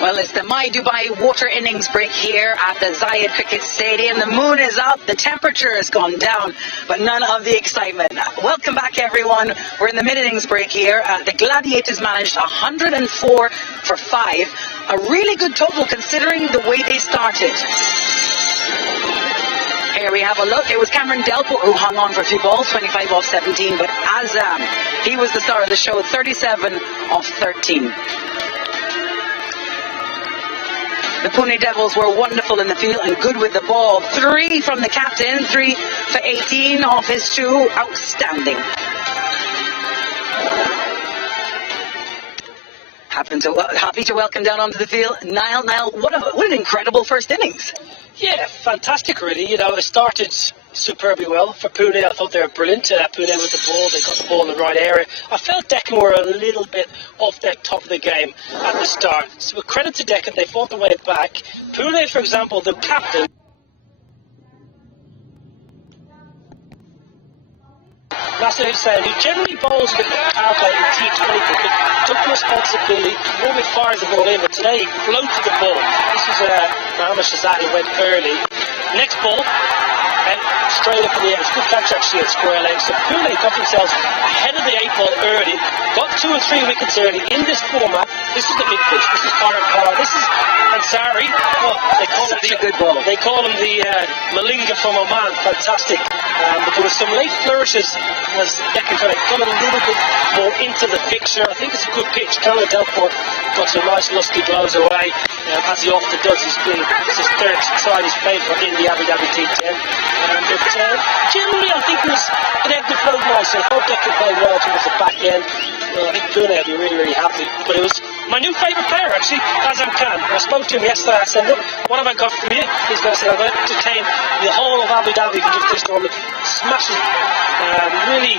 Well, it's the My Dubai water innings break here at the Zayed Cricket Stadium. The moon is up, the temperature has gone down, but none of the excitement. Welcome back, everyone. We're in the mid-innings break here. The Gladiators managed 104 for 5, a really good total considering the way they started. Here we have a look. It was Cameron Delport who hung on for a few balls, 25 off 17, but Azam, he was the star of the show, 37 off 13. The Pune Devils were wonderful in the field and good with the ball. 3 from the captain, 3 for 18 off his 2. Outstanding. Happy to welcome down onto the field Niall. Niall, what an incredible first innings. Yeah, fantastic really. You know, it started superbly well for Pune. I thought they were brilliant. Pune with the ball, they got the ball in the right area. I felt Deccan were a little bit off their top of the game at the start. So credit to Deccan, they fought their way back. Pune, for example, the captain, Nasser Hussain, who generally bowls with power play in T20 cricket, took responsibility, normally fires the ball in, but today he floated the ball. This was Mohammad Shahzad who went early. Next ball, and straight up in the air. It's a good catch actually at square leg. So Pune got themselves ahead of the 8 ball early, got 2 or 3 wickets early. In this format, this is the big pitch. This is Par. This is Ansari. Well, they call him the Malinga from Oman. Fantastic. But there were some late flourishes as Deccan kind of got a little bit more into the picture. I think it's a good pitch. Cameron Delport got some nice lusty blows away, as he often does. This is his third side he's played for in the Abu Dhabi T10. But generally, I think they played nice. I thought Deccan played well towards the back end. I think Pune would be really, really happy. But it was my new favourite player, actually, Azam Khan. I spoke to him yesterday. I said, look, what have I got for you? He's going to say, I'm going to entertain the whole of Abu Dhabi for just this tournament. Smashes. Really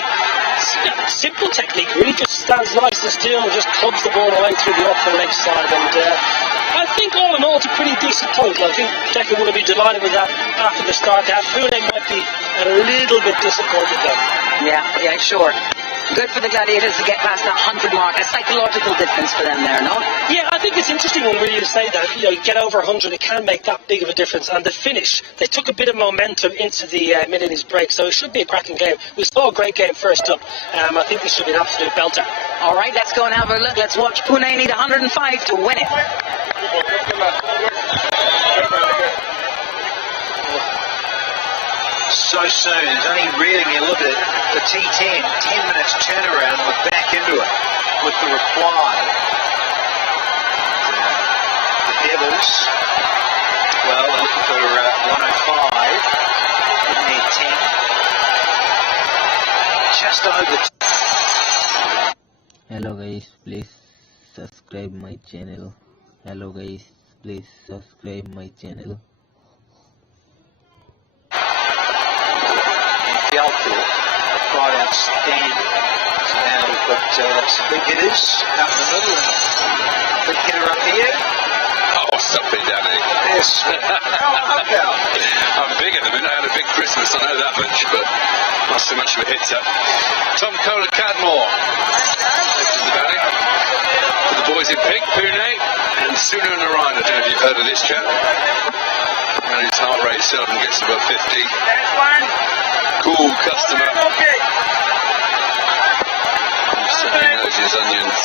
simple technique, really just stands nice and still and just clubs the ball away through the upper leg side. And I think all in all, it's a pretty decent total. I think Deccan would have been delighted with that after the start. Pune might be a little bit disappointed though. Yeah, sure. Good for the Gladiators to get past that 100 mark. A psychological difference for them there, no? Yeah, I think it's interesting when you say that, you get over 100, it can make that big of a difference. And the finish, they took a bit of momentum into the mid-innings break, so it should be a cracking game. We saw a great game first up. I think this should be an absolute belter. All right, let's go and have a look. Let's watch Pune need 105 to win it. So soon, it's only really, you look at it, the T10, 10 minutes turnaround, we're back into it with the reply. The Devils, well, they're looking for 105, in their 10. Just over. Hello guys, please subscribe my channel. Hello guys, please subscribe my channel. Quite outstanding. So now we've got some big hitters out in the middle and big hitter up here. Oh, stop it, Danny. Yes. I'm big at the minute. I had a big Christmas, I know that much, but not so much of a hitter. Tom Cole at Cadmore. This is about it. For the boys in pink, Pune and Sunu Narayan. I don't know if you've heard of this chap. And his heart rate seldom gets above 50. Cool customer. Certainly knows his onions.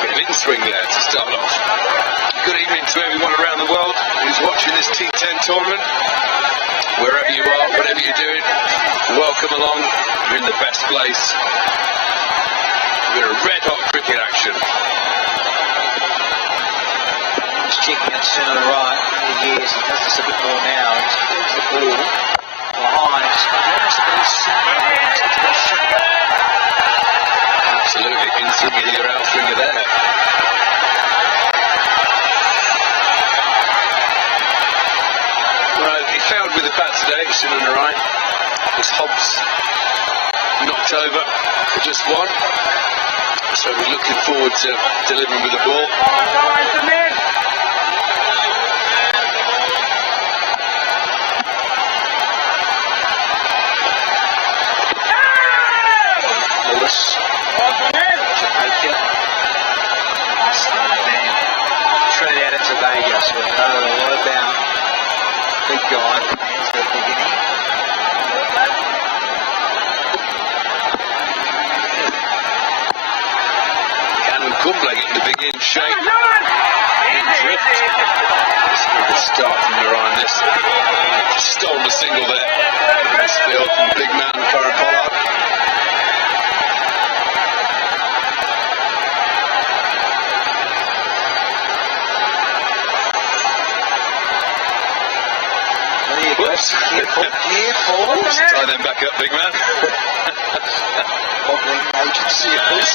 Bit of in-swing there to start off. Good evening to everyone around the world who's watching this T10 tournament. Wherever you are, whatever you're doing, welcome along. You're in the best place. We're a red-hot cricket action. Just checking out Sunu right. Over the years, he does this a bit more now. He moves the ball behind. Absolutely, in-swinging your out-swinger there. Well, he failed with the bat today, Sunu Narayan. His Hobbs knocked over for just one. So we're looking forward to delivering with the ball. Lewis. Jamaica. Trinidad and Tobago, so we know a lot about big guy. He's got big in him. Kumble getting the big in shape. Drift. This is a good start from Narayan. This stole the single there. Nice field from big man Karan Pollard. Whoops. Careful. Tie them back up, big man. Boggling agency of this.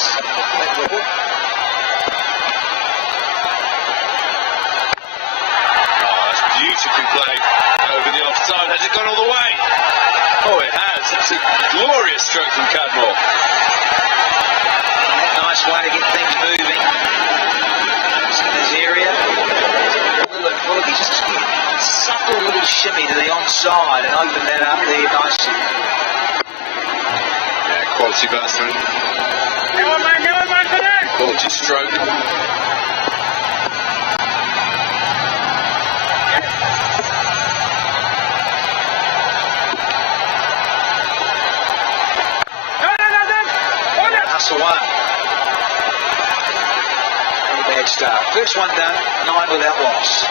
Beautifully played over the offside. Has it gone all the way? Oh, it has. It's a glorious stroke from Cadmore. Nice way to get things moving. It's in his area. Just a subtle little shimmy to the onside and open that up there nicely. Yeah, quality batsman. Quality stroke. Hustle one. Not a bad start. First one done, 9 without loss.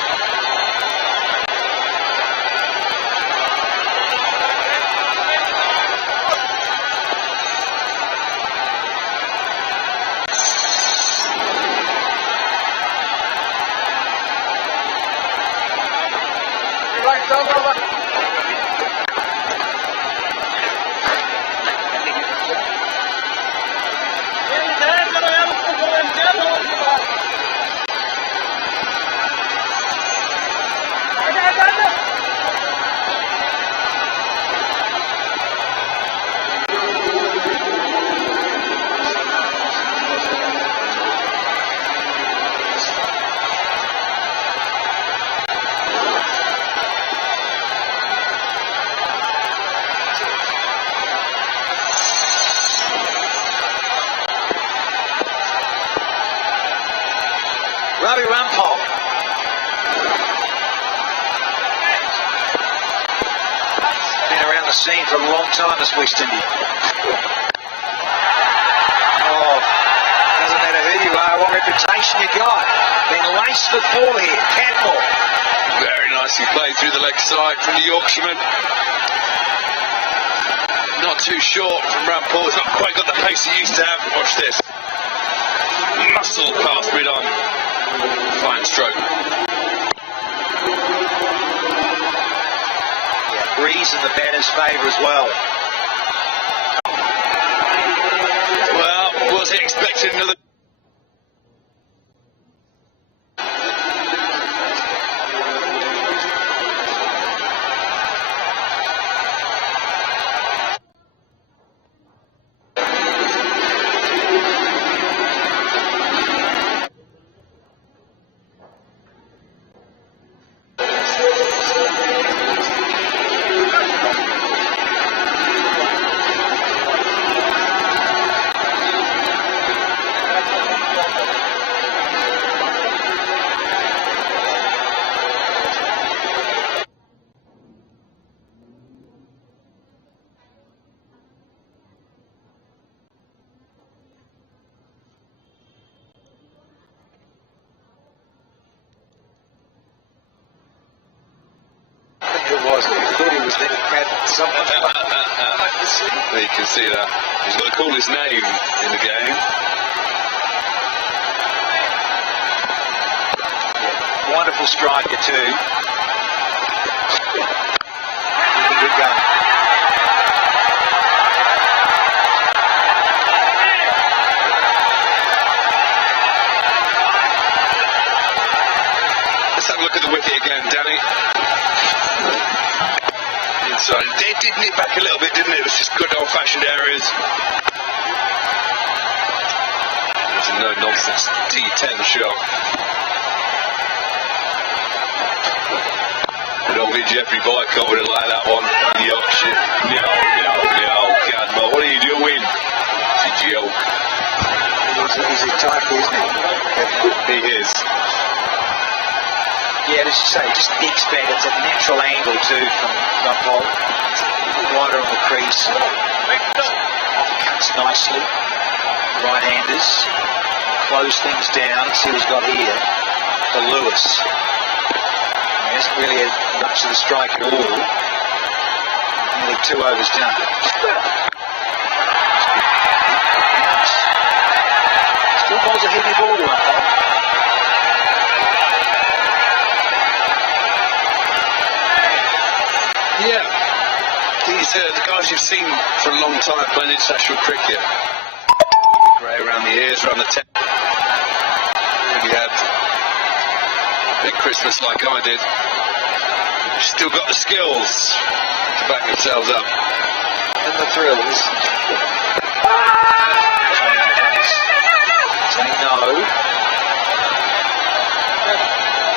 Dhabi Rampal. Been around the scene for a long time, this West Indian. Oh, doesn't matter who you are, what reputation you got. Been laced with ball here. Cadmore. Very nicely played through the leg side from the Yorkshireman. Not too short from Rampal. He's not quite got the pace he used to have. Watch this. Muscle past mid-on. Fine stroke. Yeah, breeze in the batter's favour as well. Well, was he expecting another? You can see that. He's got to call his name in the game. Wonderful striker too. Good going. Let's have a look at the wicket again, Danny. Inside. It did nip back a little bit, didn't it? It was just good old-fashioned areas. It's a no-nonsense t10 shot. But old Jeffrey Boycott would have liked that one in Yorkshire. No, Cadmo, what are you doing? It's a joke. He's a typer, isn't he? He is. Yeah, as you say, just nicks back. It's a natural angle too from Rampal. Wider on the crease. Cuts nicely. Right-handers. Close things down. See what he's got here. For Lewis. He hasn't really had much of the strike at all. Nearly 2 overs done. Nice. Still bowls a heavy ball to Rampal. Yeah. These the guys you've seen for a long time playing international cricket. Grey around the ears, around the tip. Really had a big Christmas like I did. Still got the skills to back themselves up. And the thrills. Say no.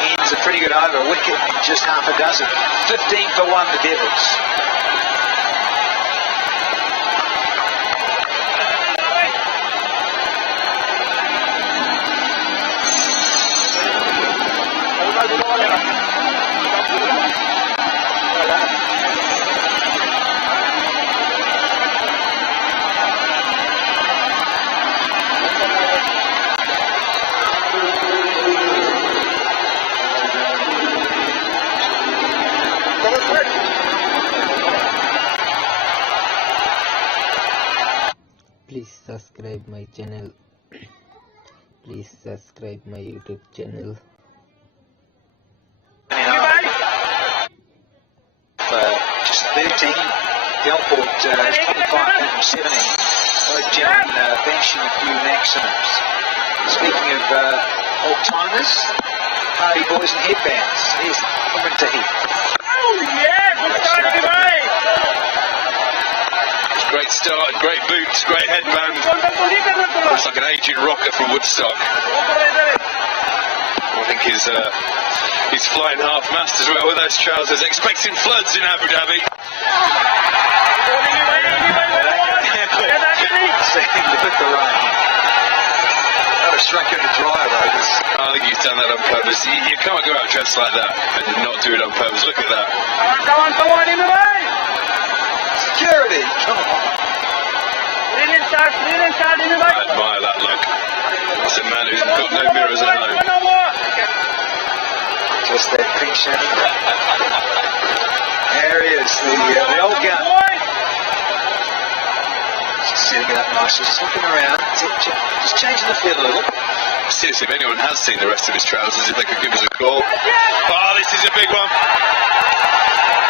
Ends a pretty good over. A wicket in just half a dozen. 15 for 1, the Devils. Please subscribe my channel. Please subscribe my YouTube channel. Just 13. Delport 25 from 17. Both gentlemen benching a few maximums. Speaking of old timers, party boys and headbands. Here's Cameron Tahi. Great start, great boots, great headband. Looks like an aging rocker from Woodstock. I think he's flying half-mast as well with those trousers. Expecting floods in Abu Dhabi. Seeing the rain. That was struck in the dry though. I think he's done that on purpose. You can't go out dressed like that and not do it on purpose. Look at that. Security, come on. I admire that look. It's a man who's got no mirrors at home. Just that pink shadow. There he is, the old gun. Just setting it up nicely, just looking around, just changing the feel a little. Seriously, if anyone has seen the rest of his trousers, if they could give us a call. Oh, this is a big one.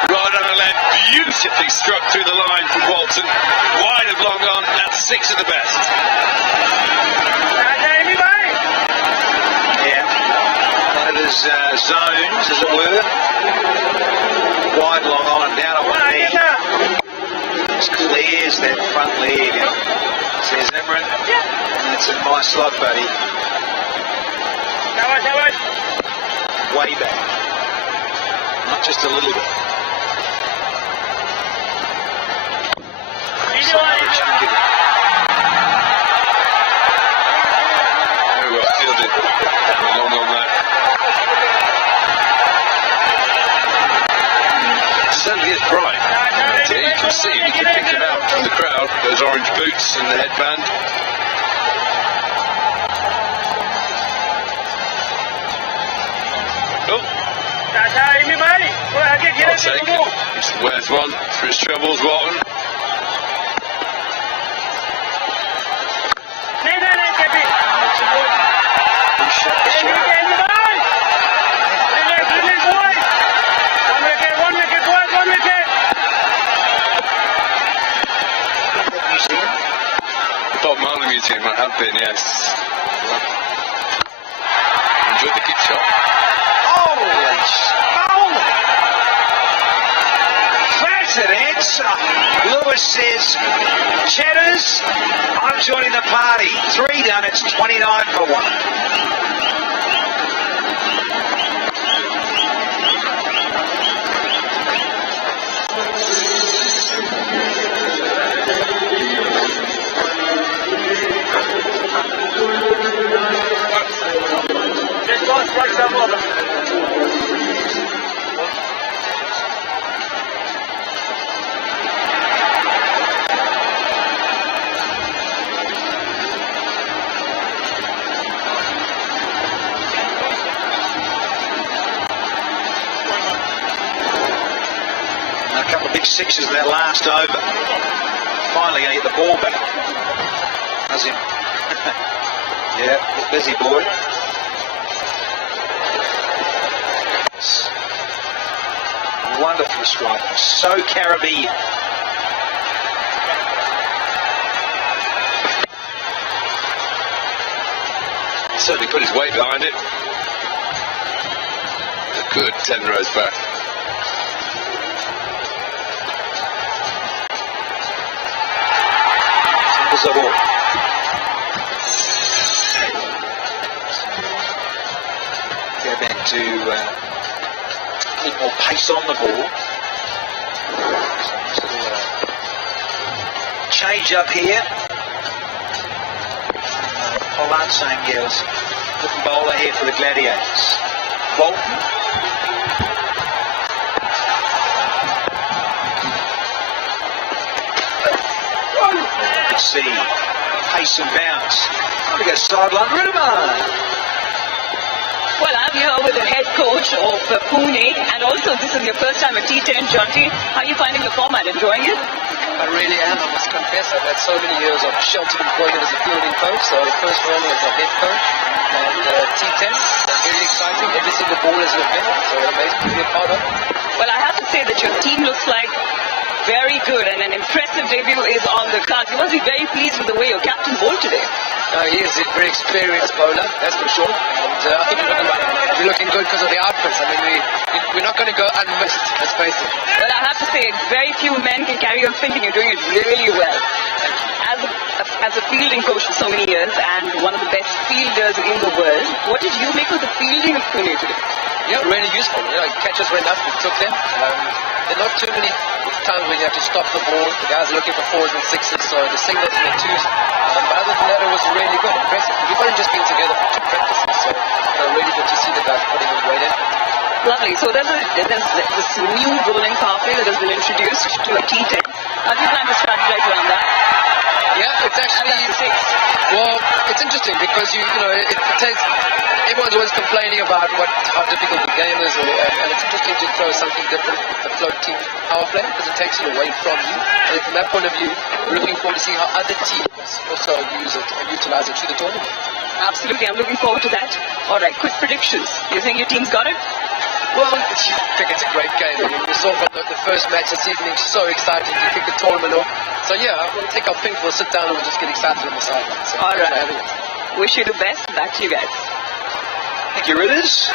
Right on the left, beautifully struck through the line from Walton. Wide of long on, that's 6 of the best. Yeah, one of his zones, as it were. Wide, long on, down at one knee. Just clears that front leg, says Imran. That's in my slot, buddy. Way back. Not just a little bit. Very well fielded. Long on that. Certainly is bright. You can see, you can pick it out from the crowd, those orange boots and the headband. Oh. I'll take it. He wears one for his troubles, Walton. Bob Marley Museum, I have been, yes. Enjoyed the kick shot. Holy smoke! That's an answer. Lewis says, Cheddars, I'm joining the party. 3 done, it's 29 for 1. A couple of big sixes in that last over. Finally going to get the ball back. How's him? Yeah, busy boy. Wonderful strike. So Caribbean. Certainly put his weight behind it. A good 10 rows back. The ball. Go back to a little more pace on the ball. Change up here. Pollard saying, yeah, it's a different bowler here for the Gladiators. Bolton. See, pace and bounce. We go sideline, Riddiman. Well, I'm here with the head coach of Pune, and also this is your first time at T10, Jonty. How are you finding the format? Enjoying it? I really am, I must confess. I've had so many years of sheltered employment as a fielding coach, so the first role as a head coach. And T10, very exciting. Every single ball is an event, so amazing to be a part of. Well, I have to say that your team looks like very good, and an impressive debut is on the cards. You must be very pleased with the way your captain bowled today. He is a very experienced bowler, that's for sure. And I think we're looking good because of the outputs. I mean, we're not going to go unmissed, let's face it. Well, I have to say, very few men can carry on thinking you're doing it really well. As a fielding coach for so many years and one of the best fielders in the world, what did you make of the fielding of Pune today? Yeah, really useful. You know, catches went up, we took them. There are not too many times when you have to stop the ball. The guys are looking for 4s and 6s, so the singles and the 2s. But other than that, it was really good, impressive. We've only just been together for 2 practices, so So really good to see the guys putting in weight in. Lovely. So there's this new rolling pathway that has been introduced to a T10. How do you plan to strategize around that? Yeah, it's actually, well, it's interesting because it takes, everyone's always complaining about how difficult the game is, and it's interesting to throw something different, the float team power play, because it takes it away from you. And from that point of view, we're looking forward to seeing how other teams also use it and utilize it through the tournament. Absolutely, I'm looking forward to that. All right, quick predictions. You think your team's got it? Well, I think it's a great game. I mean, we saw from the first match this evening, so exciting to kick the tournament off. So yeah, I think our Pink will sit down and we'll just get excited on the sideline. So, all right. Wish you the best. Back to you guys. Thank you, Ritters.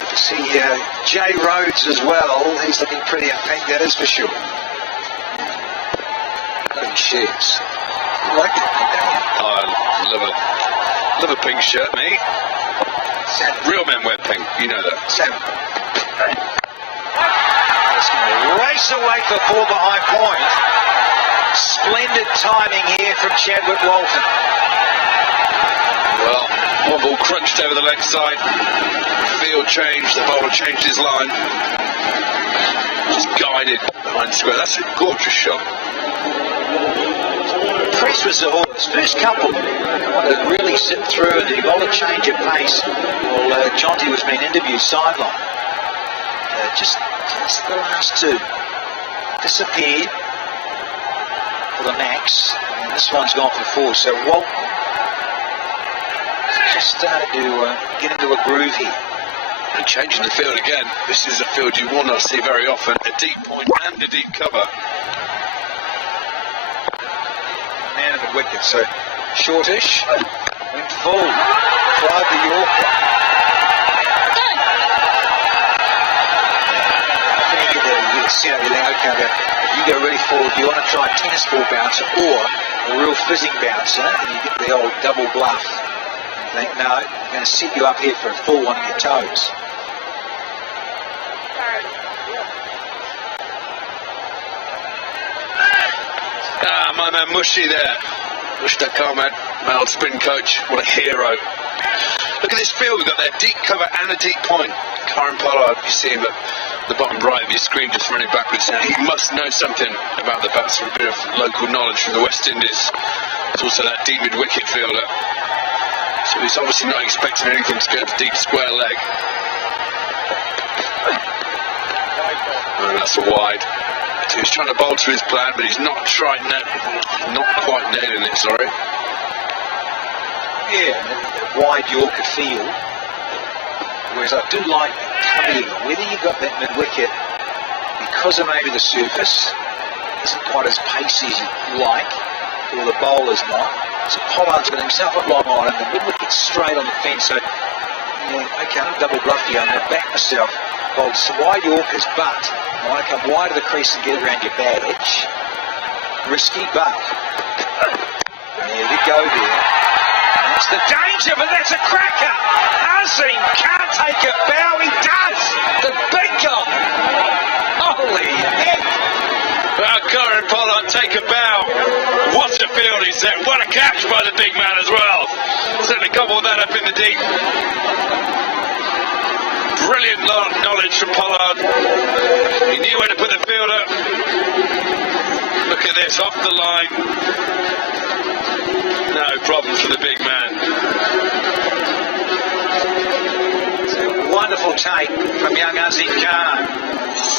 Good to see Jay Rhodes as well. He's looking pretty in pink, that is for sure. Pretty shirts. You like it? I love a pink shirt, mate. Sam. Real men wear pink, you know that. Sam. Race away for 4 behind point. Splendid timing here from Chadwick Walton. Well, one ball crunched over the leg side. Field changed, the bowler changed his line. Just guided behind square. That's a gorgeous shot. Press was the horse. First couple that really zipped through and he got a change of pace while Jonty was being interviewed sideline. Just the last two disappeared for the max, and this one's gone for 4. So Walt just started to get into a groove here. And changing the field again. This is a field you will not see very often. A deep point and a deep cover. Man of the wicket, so shortish, went full, tried the Yorker. I think you get the see everything, okay, if you go really forward, you want to try a tennis ball bouncer or a real fizzing bouncer, and you get the old double bluff. You think, no, I'm going to set you up here for a full one on your toes. My man Mushy there. Mushtaq Ahmed, my old spin coach. What a hero. Look at this field. We've got that deep cover and a deep point. Karen Pollard, you see him at the bottom right of your screen just running backwards. He must know something about the bats for a bit of local knowledge from the West Indies. There's also that deep mid-wicket fielder. So he's obviously not expecting anything to go to deep square leg. And that's a wide. So he's trying to bowl to his plan, but he's not quite nailing it, sorry. Yeah, wide Yorker field. Whereas I do like coming, whether you got that mid-wicket, because of maybe the surface isn't quite as pacey as you like, or the bowler's not. So Pollard's got himself at long on, and the mid-wicket's straight on the fence. So, okay, I'm double bluff here. I'm going to back myself. Bowled some wide Yorkers, but I want to come wide of the crease and get it around your badge. Risky, but there we go there. That's the danger, but that's a cracker. Azim can't take a bow. He does. The big guy. Holy heck. Well, Karen Pollard, take a bow. What a field he set. What a catch by the big man as well. Certainly gobbled that up in the deep. Brilliant knowledge from Pollard. He knew where to put the fielder. Look at this, off the line. No problems for the big man. It's a wonderful take from young Azim Khan.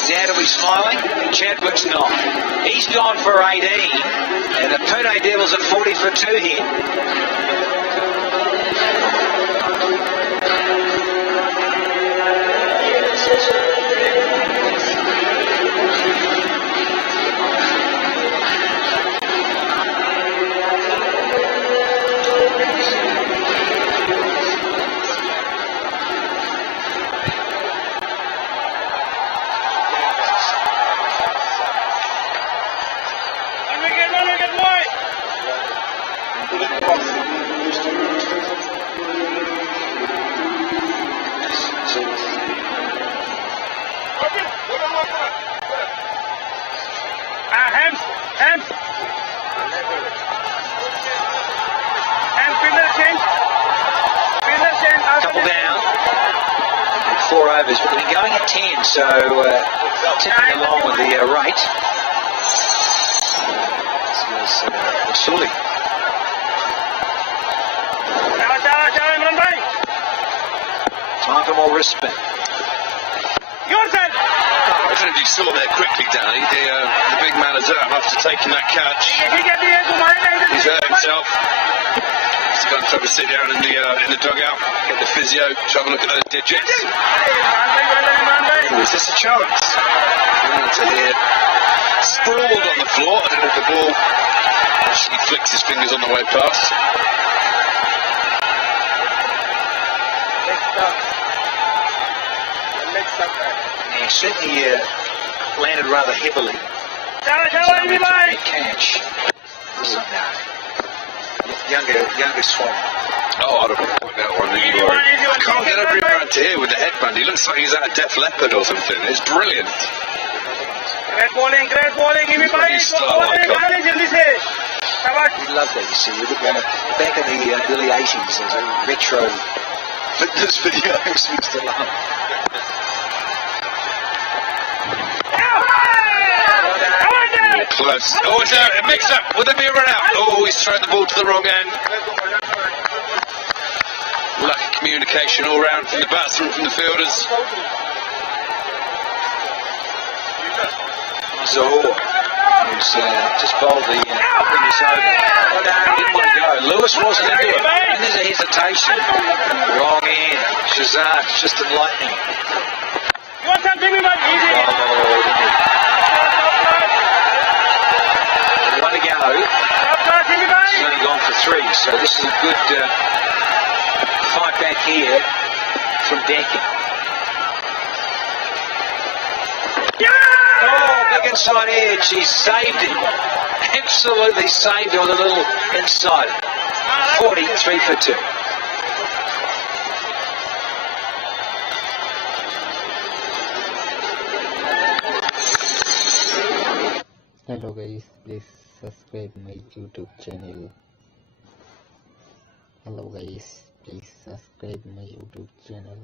Dad will be smiling, and Chadwick's not. He's gone for 18, and the Pune Devils at 40 for 2 here. 4 overs, but they're going at 10, so tipping along with the rate. This is Sully. Time for more wrist spin. I don't know if you saw there quickly, Danny, the big man is out after taking that catch. He's hurt himself. He's going to try to sit down in the dugout, get the physio, try and look at those digits. Is this a chance? To here, sprawled on the floor. I don't know if the ball actually flicks his fingers on the way past. Yeah, certainly landed rather heavily. Catch. Younger Swan. Oh, I don't know that one anymore. I can't get over him around to here with the headband. He looks like he's out of Def Leppard or something. It's brilliant. Great bowling, give me We love that, you see. Back in the early 80s, there's a retro fitness videos we used to love. Close. Oh, it's a mix-up. Would there be a run-out? Oh, he's thrown the ball to the wrong end. Lack of communication all round from the batsmen, from the fielders. Zohor, who's just bowled the previous over. Didn't want to go. Lewis wasn't into it. And there's a hesitation. Wrong end. Shazad just enlightening. One to go. He's only gone for 3, so this is a good fight back here from Denkin. Oh, big inside edge. He saved it. Absolutely saved it with a little inside. 43 for 2. Hello guys, please subscribe my YouTube channel. Hello guys, please subscribe my YouTube channel.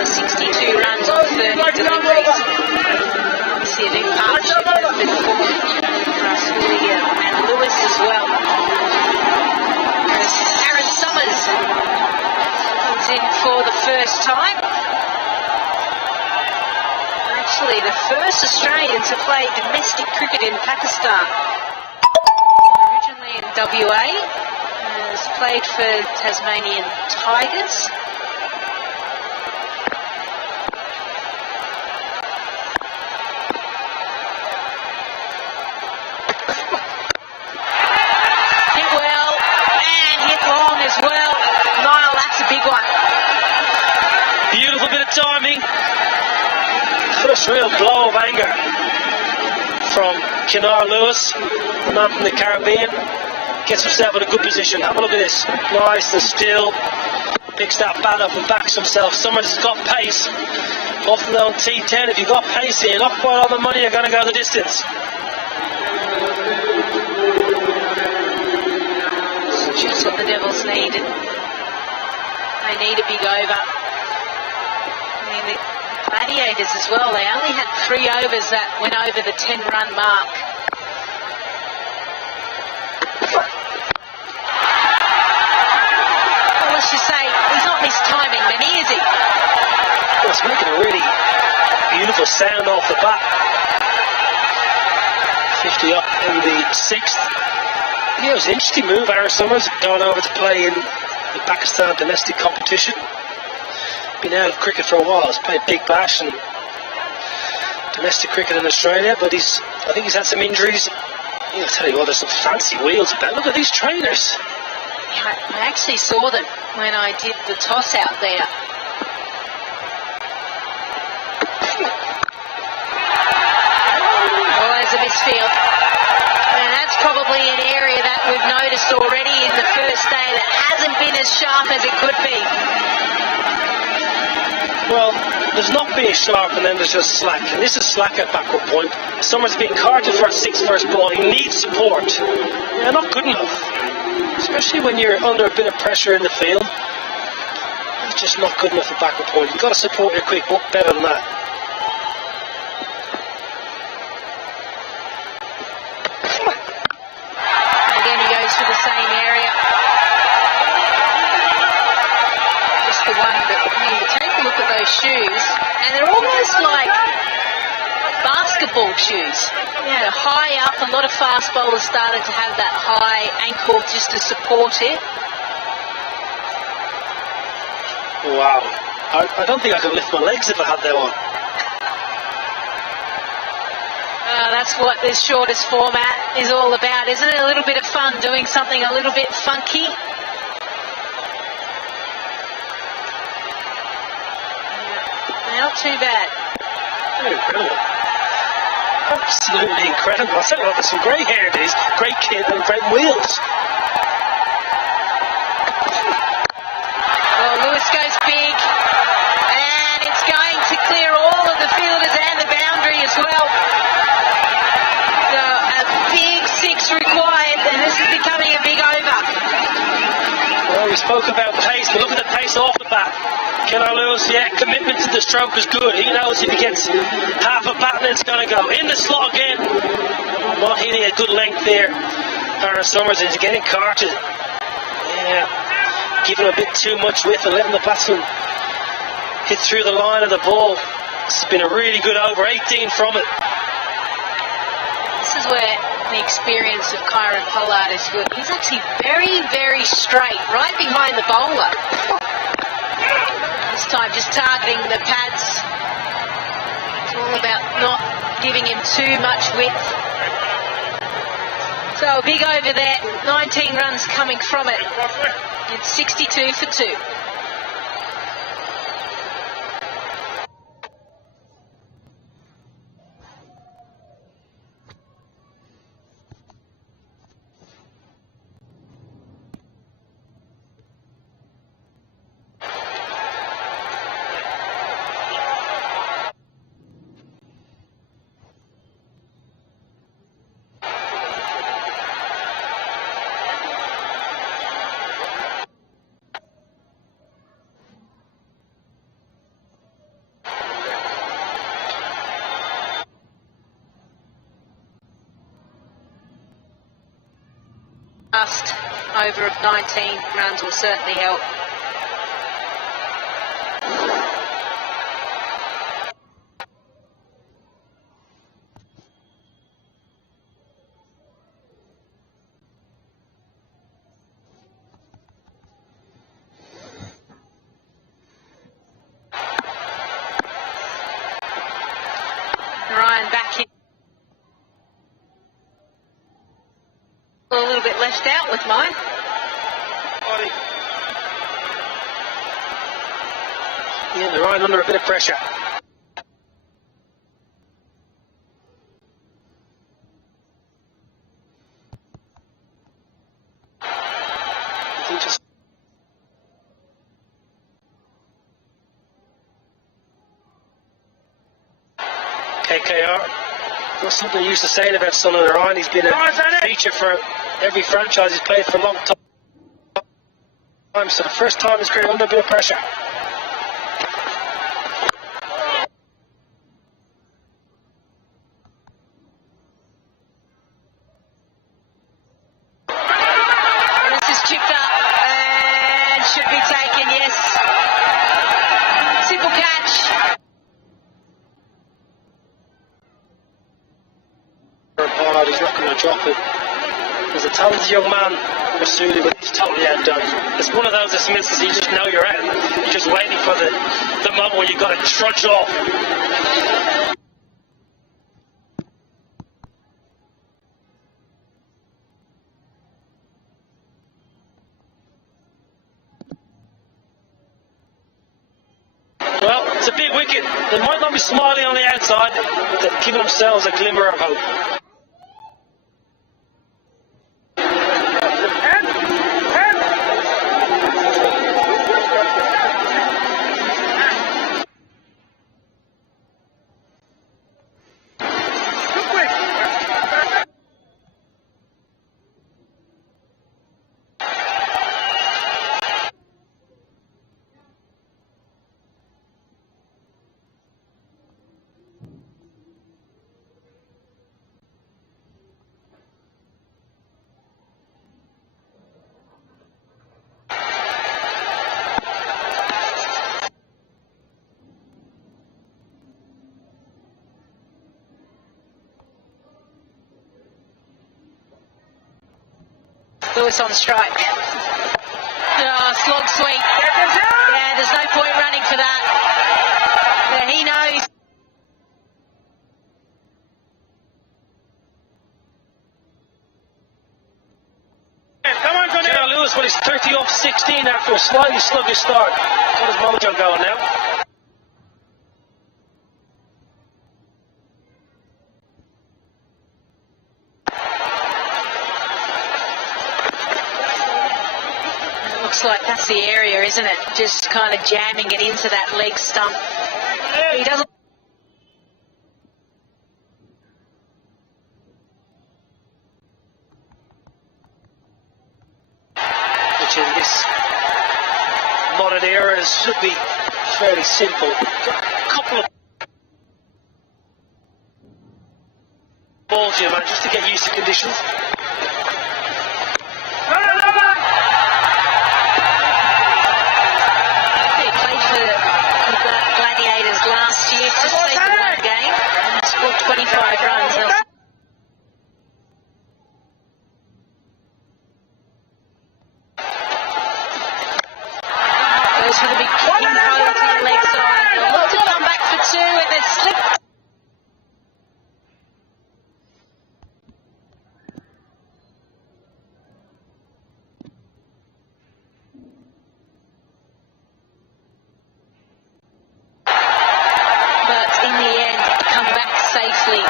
62 runs on 30 deliveries. Obviously a big partnership has been formed for Australia and Lewis as well. As Aaron Summers comes in for the first time. Actually the first Australian to play domestic cricket in Pakistan. Originally in WA, has played for Tasmanian Tigers. First real blow of anger from Kenar Lewis, the man from the Caribbean. Gets himself in a good position. Have a look at this. Nice and still. Picks that bat up and backs himself. Summers has got pace. Often on T10, if you've got pace here, not quite all the money, you're going to go the distance. Just what the Devils need. They need a big over. The Gladiators as well, they only had 3 overs that went over the 10-run mark. Well, let's just say, he's not mistiming many, is he? Well, it's making a really beautiful sound off the bat. 50 up in the 6th. Yeah, it was an interesting move, Aaron Summers, going over to play in the Pakistan domestic competition. Been out of cricket for a while. He's played Big Bash and domestic cricket in Australia, but I think he's had some injuries. I'll tell you what, there's some fancy wheels about. Look at these trainers. Yeah, I actually saw them when I did the toss out there. Oh, there's a misfield. And that's probably an area that we've noticed already in the first day that hasn't been as sharp as it could be. Well, there's not being sharp and then there's just slack. And this is slack at backward point. Summers being carted for a 6 first ball. He needs support. Yeah, not good enough. Especially when you're under a bit of pressure in the field. It's just not good enough at backward point. You've got to support your quick hook better than that. Again, he goes to the same area. Just the one, but I mean, take a look at those shoes, and they're almost like basketball shoes. Yeah, high up. A lot of fast bowlers started to have that high ankle just to support it. Wow. I don't think I could lift my legs if I had that on. That's what this shortest format is all about, isn't it? A little bit of fun, doing something a little bit funky. Not too bad. Incredible. Absolutely incredible. I think there's some great hairdos, great kit and great wheels. Well, Lewis goes big, and it's going to clear all of the fielders and the boundary as well. So a big 6 required, and this is becoming a big over. Well, we spoke about pace, but look at the pace off the bat. Can I lose? Yeah, commitment to the stroke is good. He knows if he gets half a bat, then it's going to go. In the slot again. Not hitting a good length there. Aaron Summers is getting carted. Yeah. Giving a bit too much width and letting the batsman hit through the line of the ball. This has been a really good over. 18 from it. This is where the experience of Kyron Pollard is good. He's actually very, very straight, right behind the bowler. This time just targeting the pads. It's all about not giving him too much width. So a big over there, 19 runs coming from it. It's 62 for 2. Last over of 19 runs will certainly help. Ryan back in. A little bit left out with mine. Yeah, they're right under a bit of pressure. KKR. That's something you used to say about Sunil Ryan. He's been a feature for every franchise he's played for a long time. So the first time he's created under a bit of pressure. This is chipped up and should be taken, yes. Simple catch. He's not going to drop it. He's a talented young man, Masudi, but he's totally outdone. It's one of those dismissals you just know you're out. You're just waiting for the moment when you've got to trudge off. Well, it's a big wicket. They might not be smiling on the outside, but they're giving themselves a glimmer of hope. Lewis on strike. Oh, slog sweep. Yeah, there's no point running for that. Yeah, he knows. Gerald Lewis with his 30 off 16 after a slightly sluggish start. Got his mojo going now. Looks like that's the area, isn't it? Just kind of jamming it into that leg stump. He doesn't. Which in this modern era should be fairly simple. Got a couple of balls here, man, just to get used to conditions. Last year, just taken one game and scored 25 runs. Goes for the big kicking pose to the leg side. They'll look to come back for two and then slip. Safely.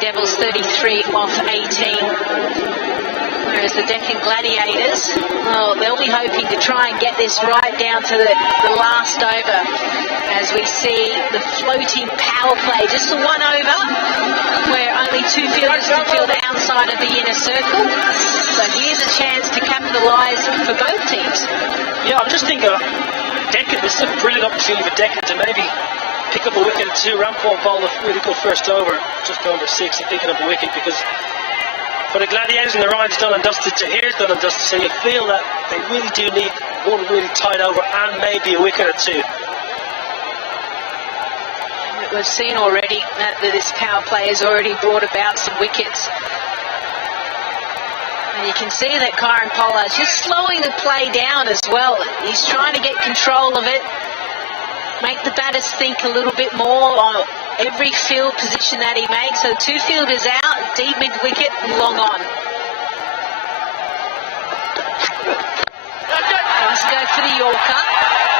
Devils 33 off 18, whereas the Deccan Gladiators, well, they'll be hoping to try and get this right down to the last over, as we see the floating power play, just the one over, where only two fielders can field outside of the inner circle. So here's a chance to capitalise for both teams. Yeah, I'm just thinking, Deccan, this is a brilliant opportunity for Deccan to maybe pick up a wicket at two. Rampal bowled a really good first over, just over 60, picking up a wicket, because for the Gladiators and the Ryan's done and dusted, Tahir's done and dusted, so you feel that they really do need one really tight over and maybe a wicket or two. We've seen already that this power play has already brought about some wickets. And you can see that Kyron Pollard's just slowing the play down as well. He's trying to get control of it, make the batters think a little bit more on every field position that he makes. So two fielders out, deep mid-wicket, long on. Let's go for the Yorker.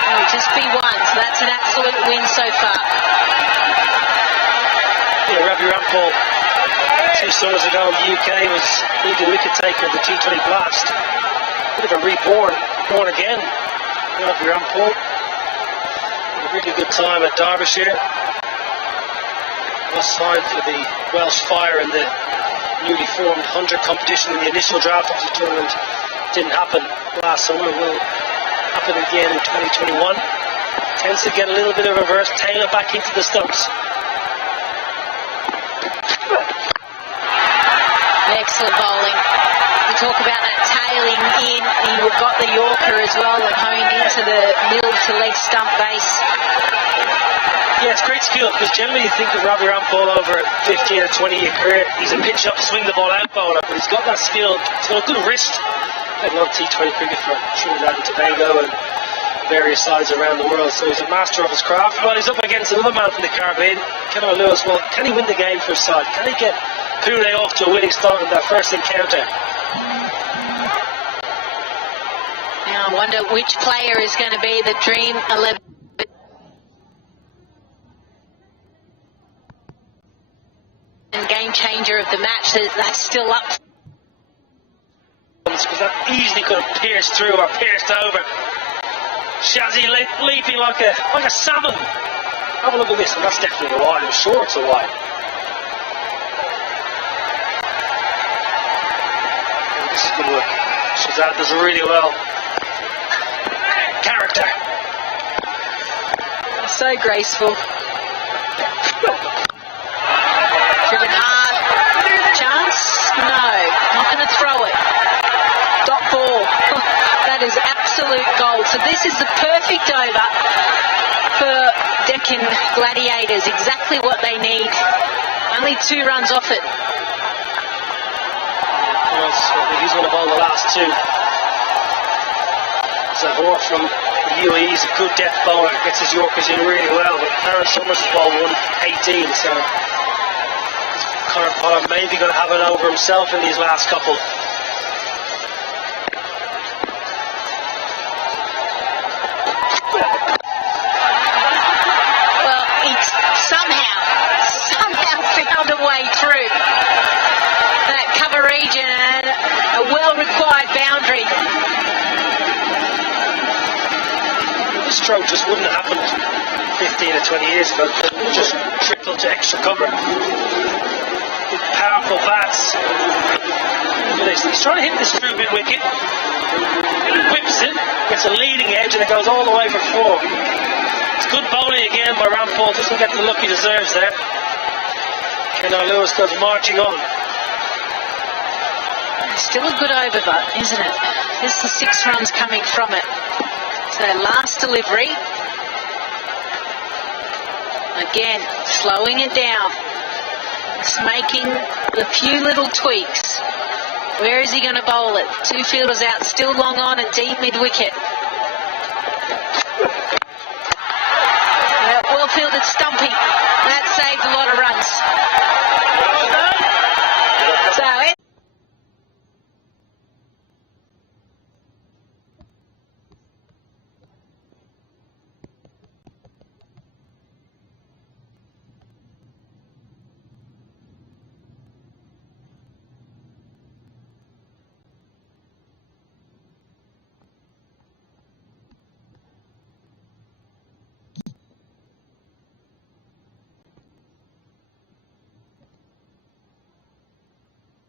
It'll just be one, so that's an absolute win so far. Yeah, Ravi Rampal, 2 summers ago in the UK, was leading wicket taker of the T20 Blast. Bit of a reborn, born again. Ravi Rampal. Really good time at Derbyshire. Was signed for the Welsh Fire in the newly formed 100 competition in the initial draft of the tournament. Didn't happen last summer, will happen again in 2021. Tends to get a little bit of reverse, tail it back into the stumps. Excellent bowling. We talk about that tailing in. He got the Yorker as well and honed into the middle to leg stump base. Yeah, it's great skill, because generally you think of Ravi Rampal over a 15 or 20 year career, he's a pitch up, swing the ball out bowler, but he's got that skill, he's got a good wrist. Played a lot of T20 cricket for Trinidad and Tobago and various sides around the world, so he's a master of his craft. Well, he's up against another man from the Caribbean, Kevin Lewis. Well, can he win the game for his side? Can he get Pune off to a winning start in that first encounter? Now I wonder which player is going to be the Dream 11. And game changer of the match. That's still up. Because that easily could have pierced through or pierced over. Shazzy leaping like a salmon. Have a look at this, and that's definitely a wide. I'm sure it's a wide. This is good work. Shazad does it really well. Character. So graceful. Driven hard. Chance? No. Not going to throw it. Dot ball. That is absolute gold. So this is the perfect over for Deccan Gladiators. Exactly what they need. Only 2 runs off it. He's going to bowl the last 2. So Hort from the UAE is a good death bowler. Gets his Yorkers in really well. But Aaron Summers has bowled 118. So Conor Pollard maybe going to have it over himself in these last couple. Well, he's somehow found a way through that cover region and a well-required boundary. This stroke just wouldn't have happened 15 or 20 years ago. It would just trickle to extra cover. With powerful bats. Look at this. He's trying to hit this through mid-wicket. He whips it, gets a leading edge, and it goes all the way for 4. It's good bowling again by Rampal. Doesn't get the look he deserves there. Kenar Lewis goes marching on. Still a good over, but isn't it? There's the 6 runs coming from it. So last delivery. Again, slowing it down. Just making a few little tweaks. Where is he going to bowl it? 2 fielders out, still long on and deep mid-wicket. Well fielded, Stumpy. That's a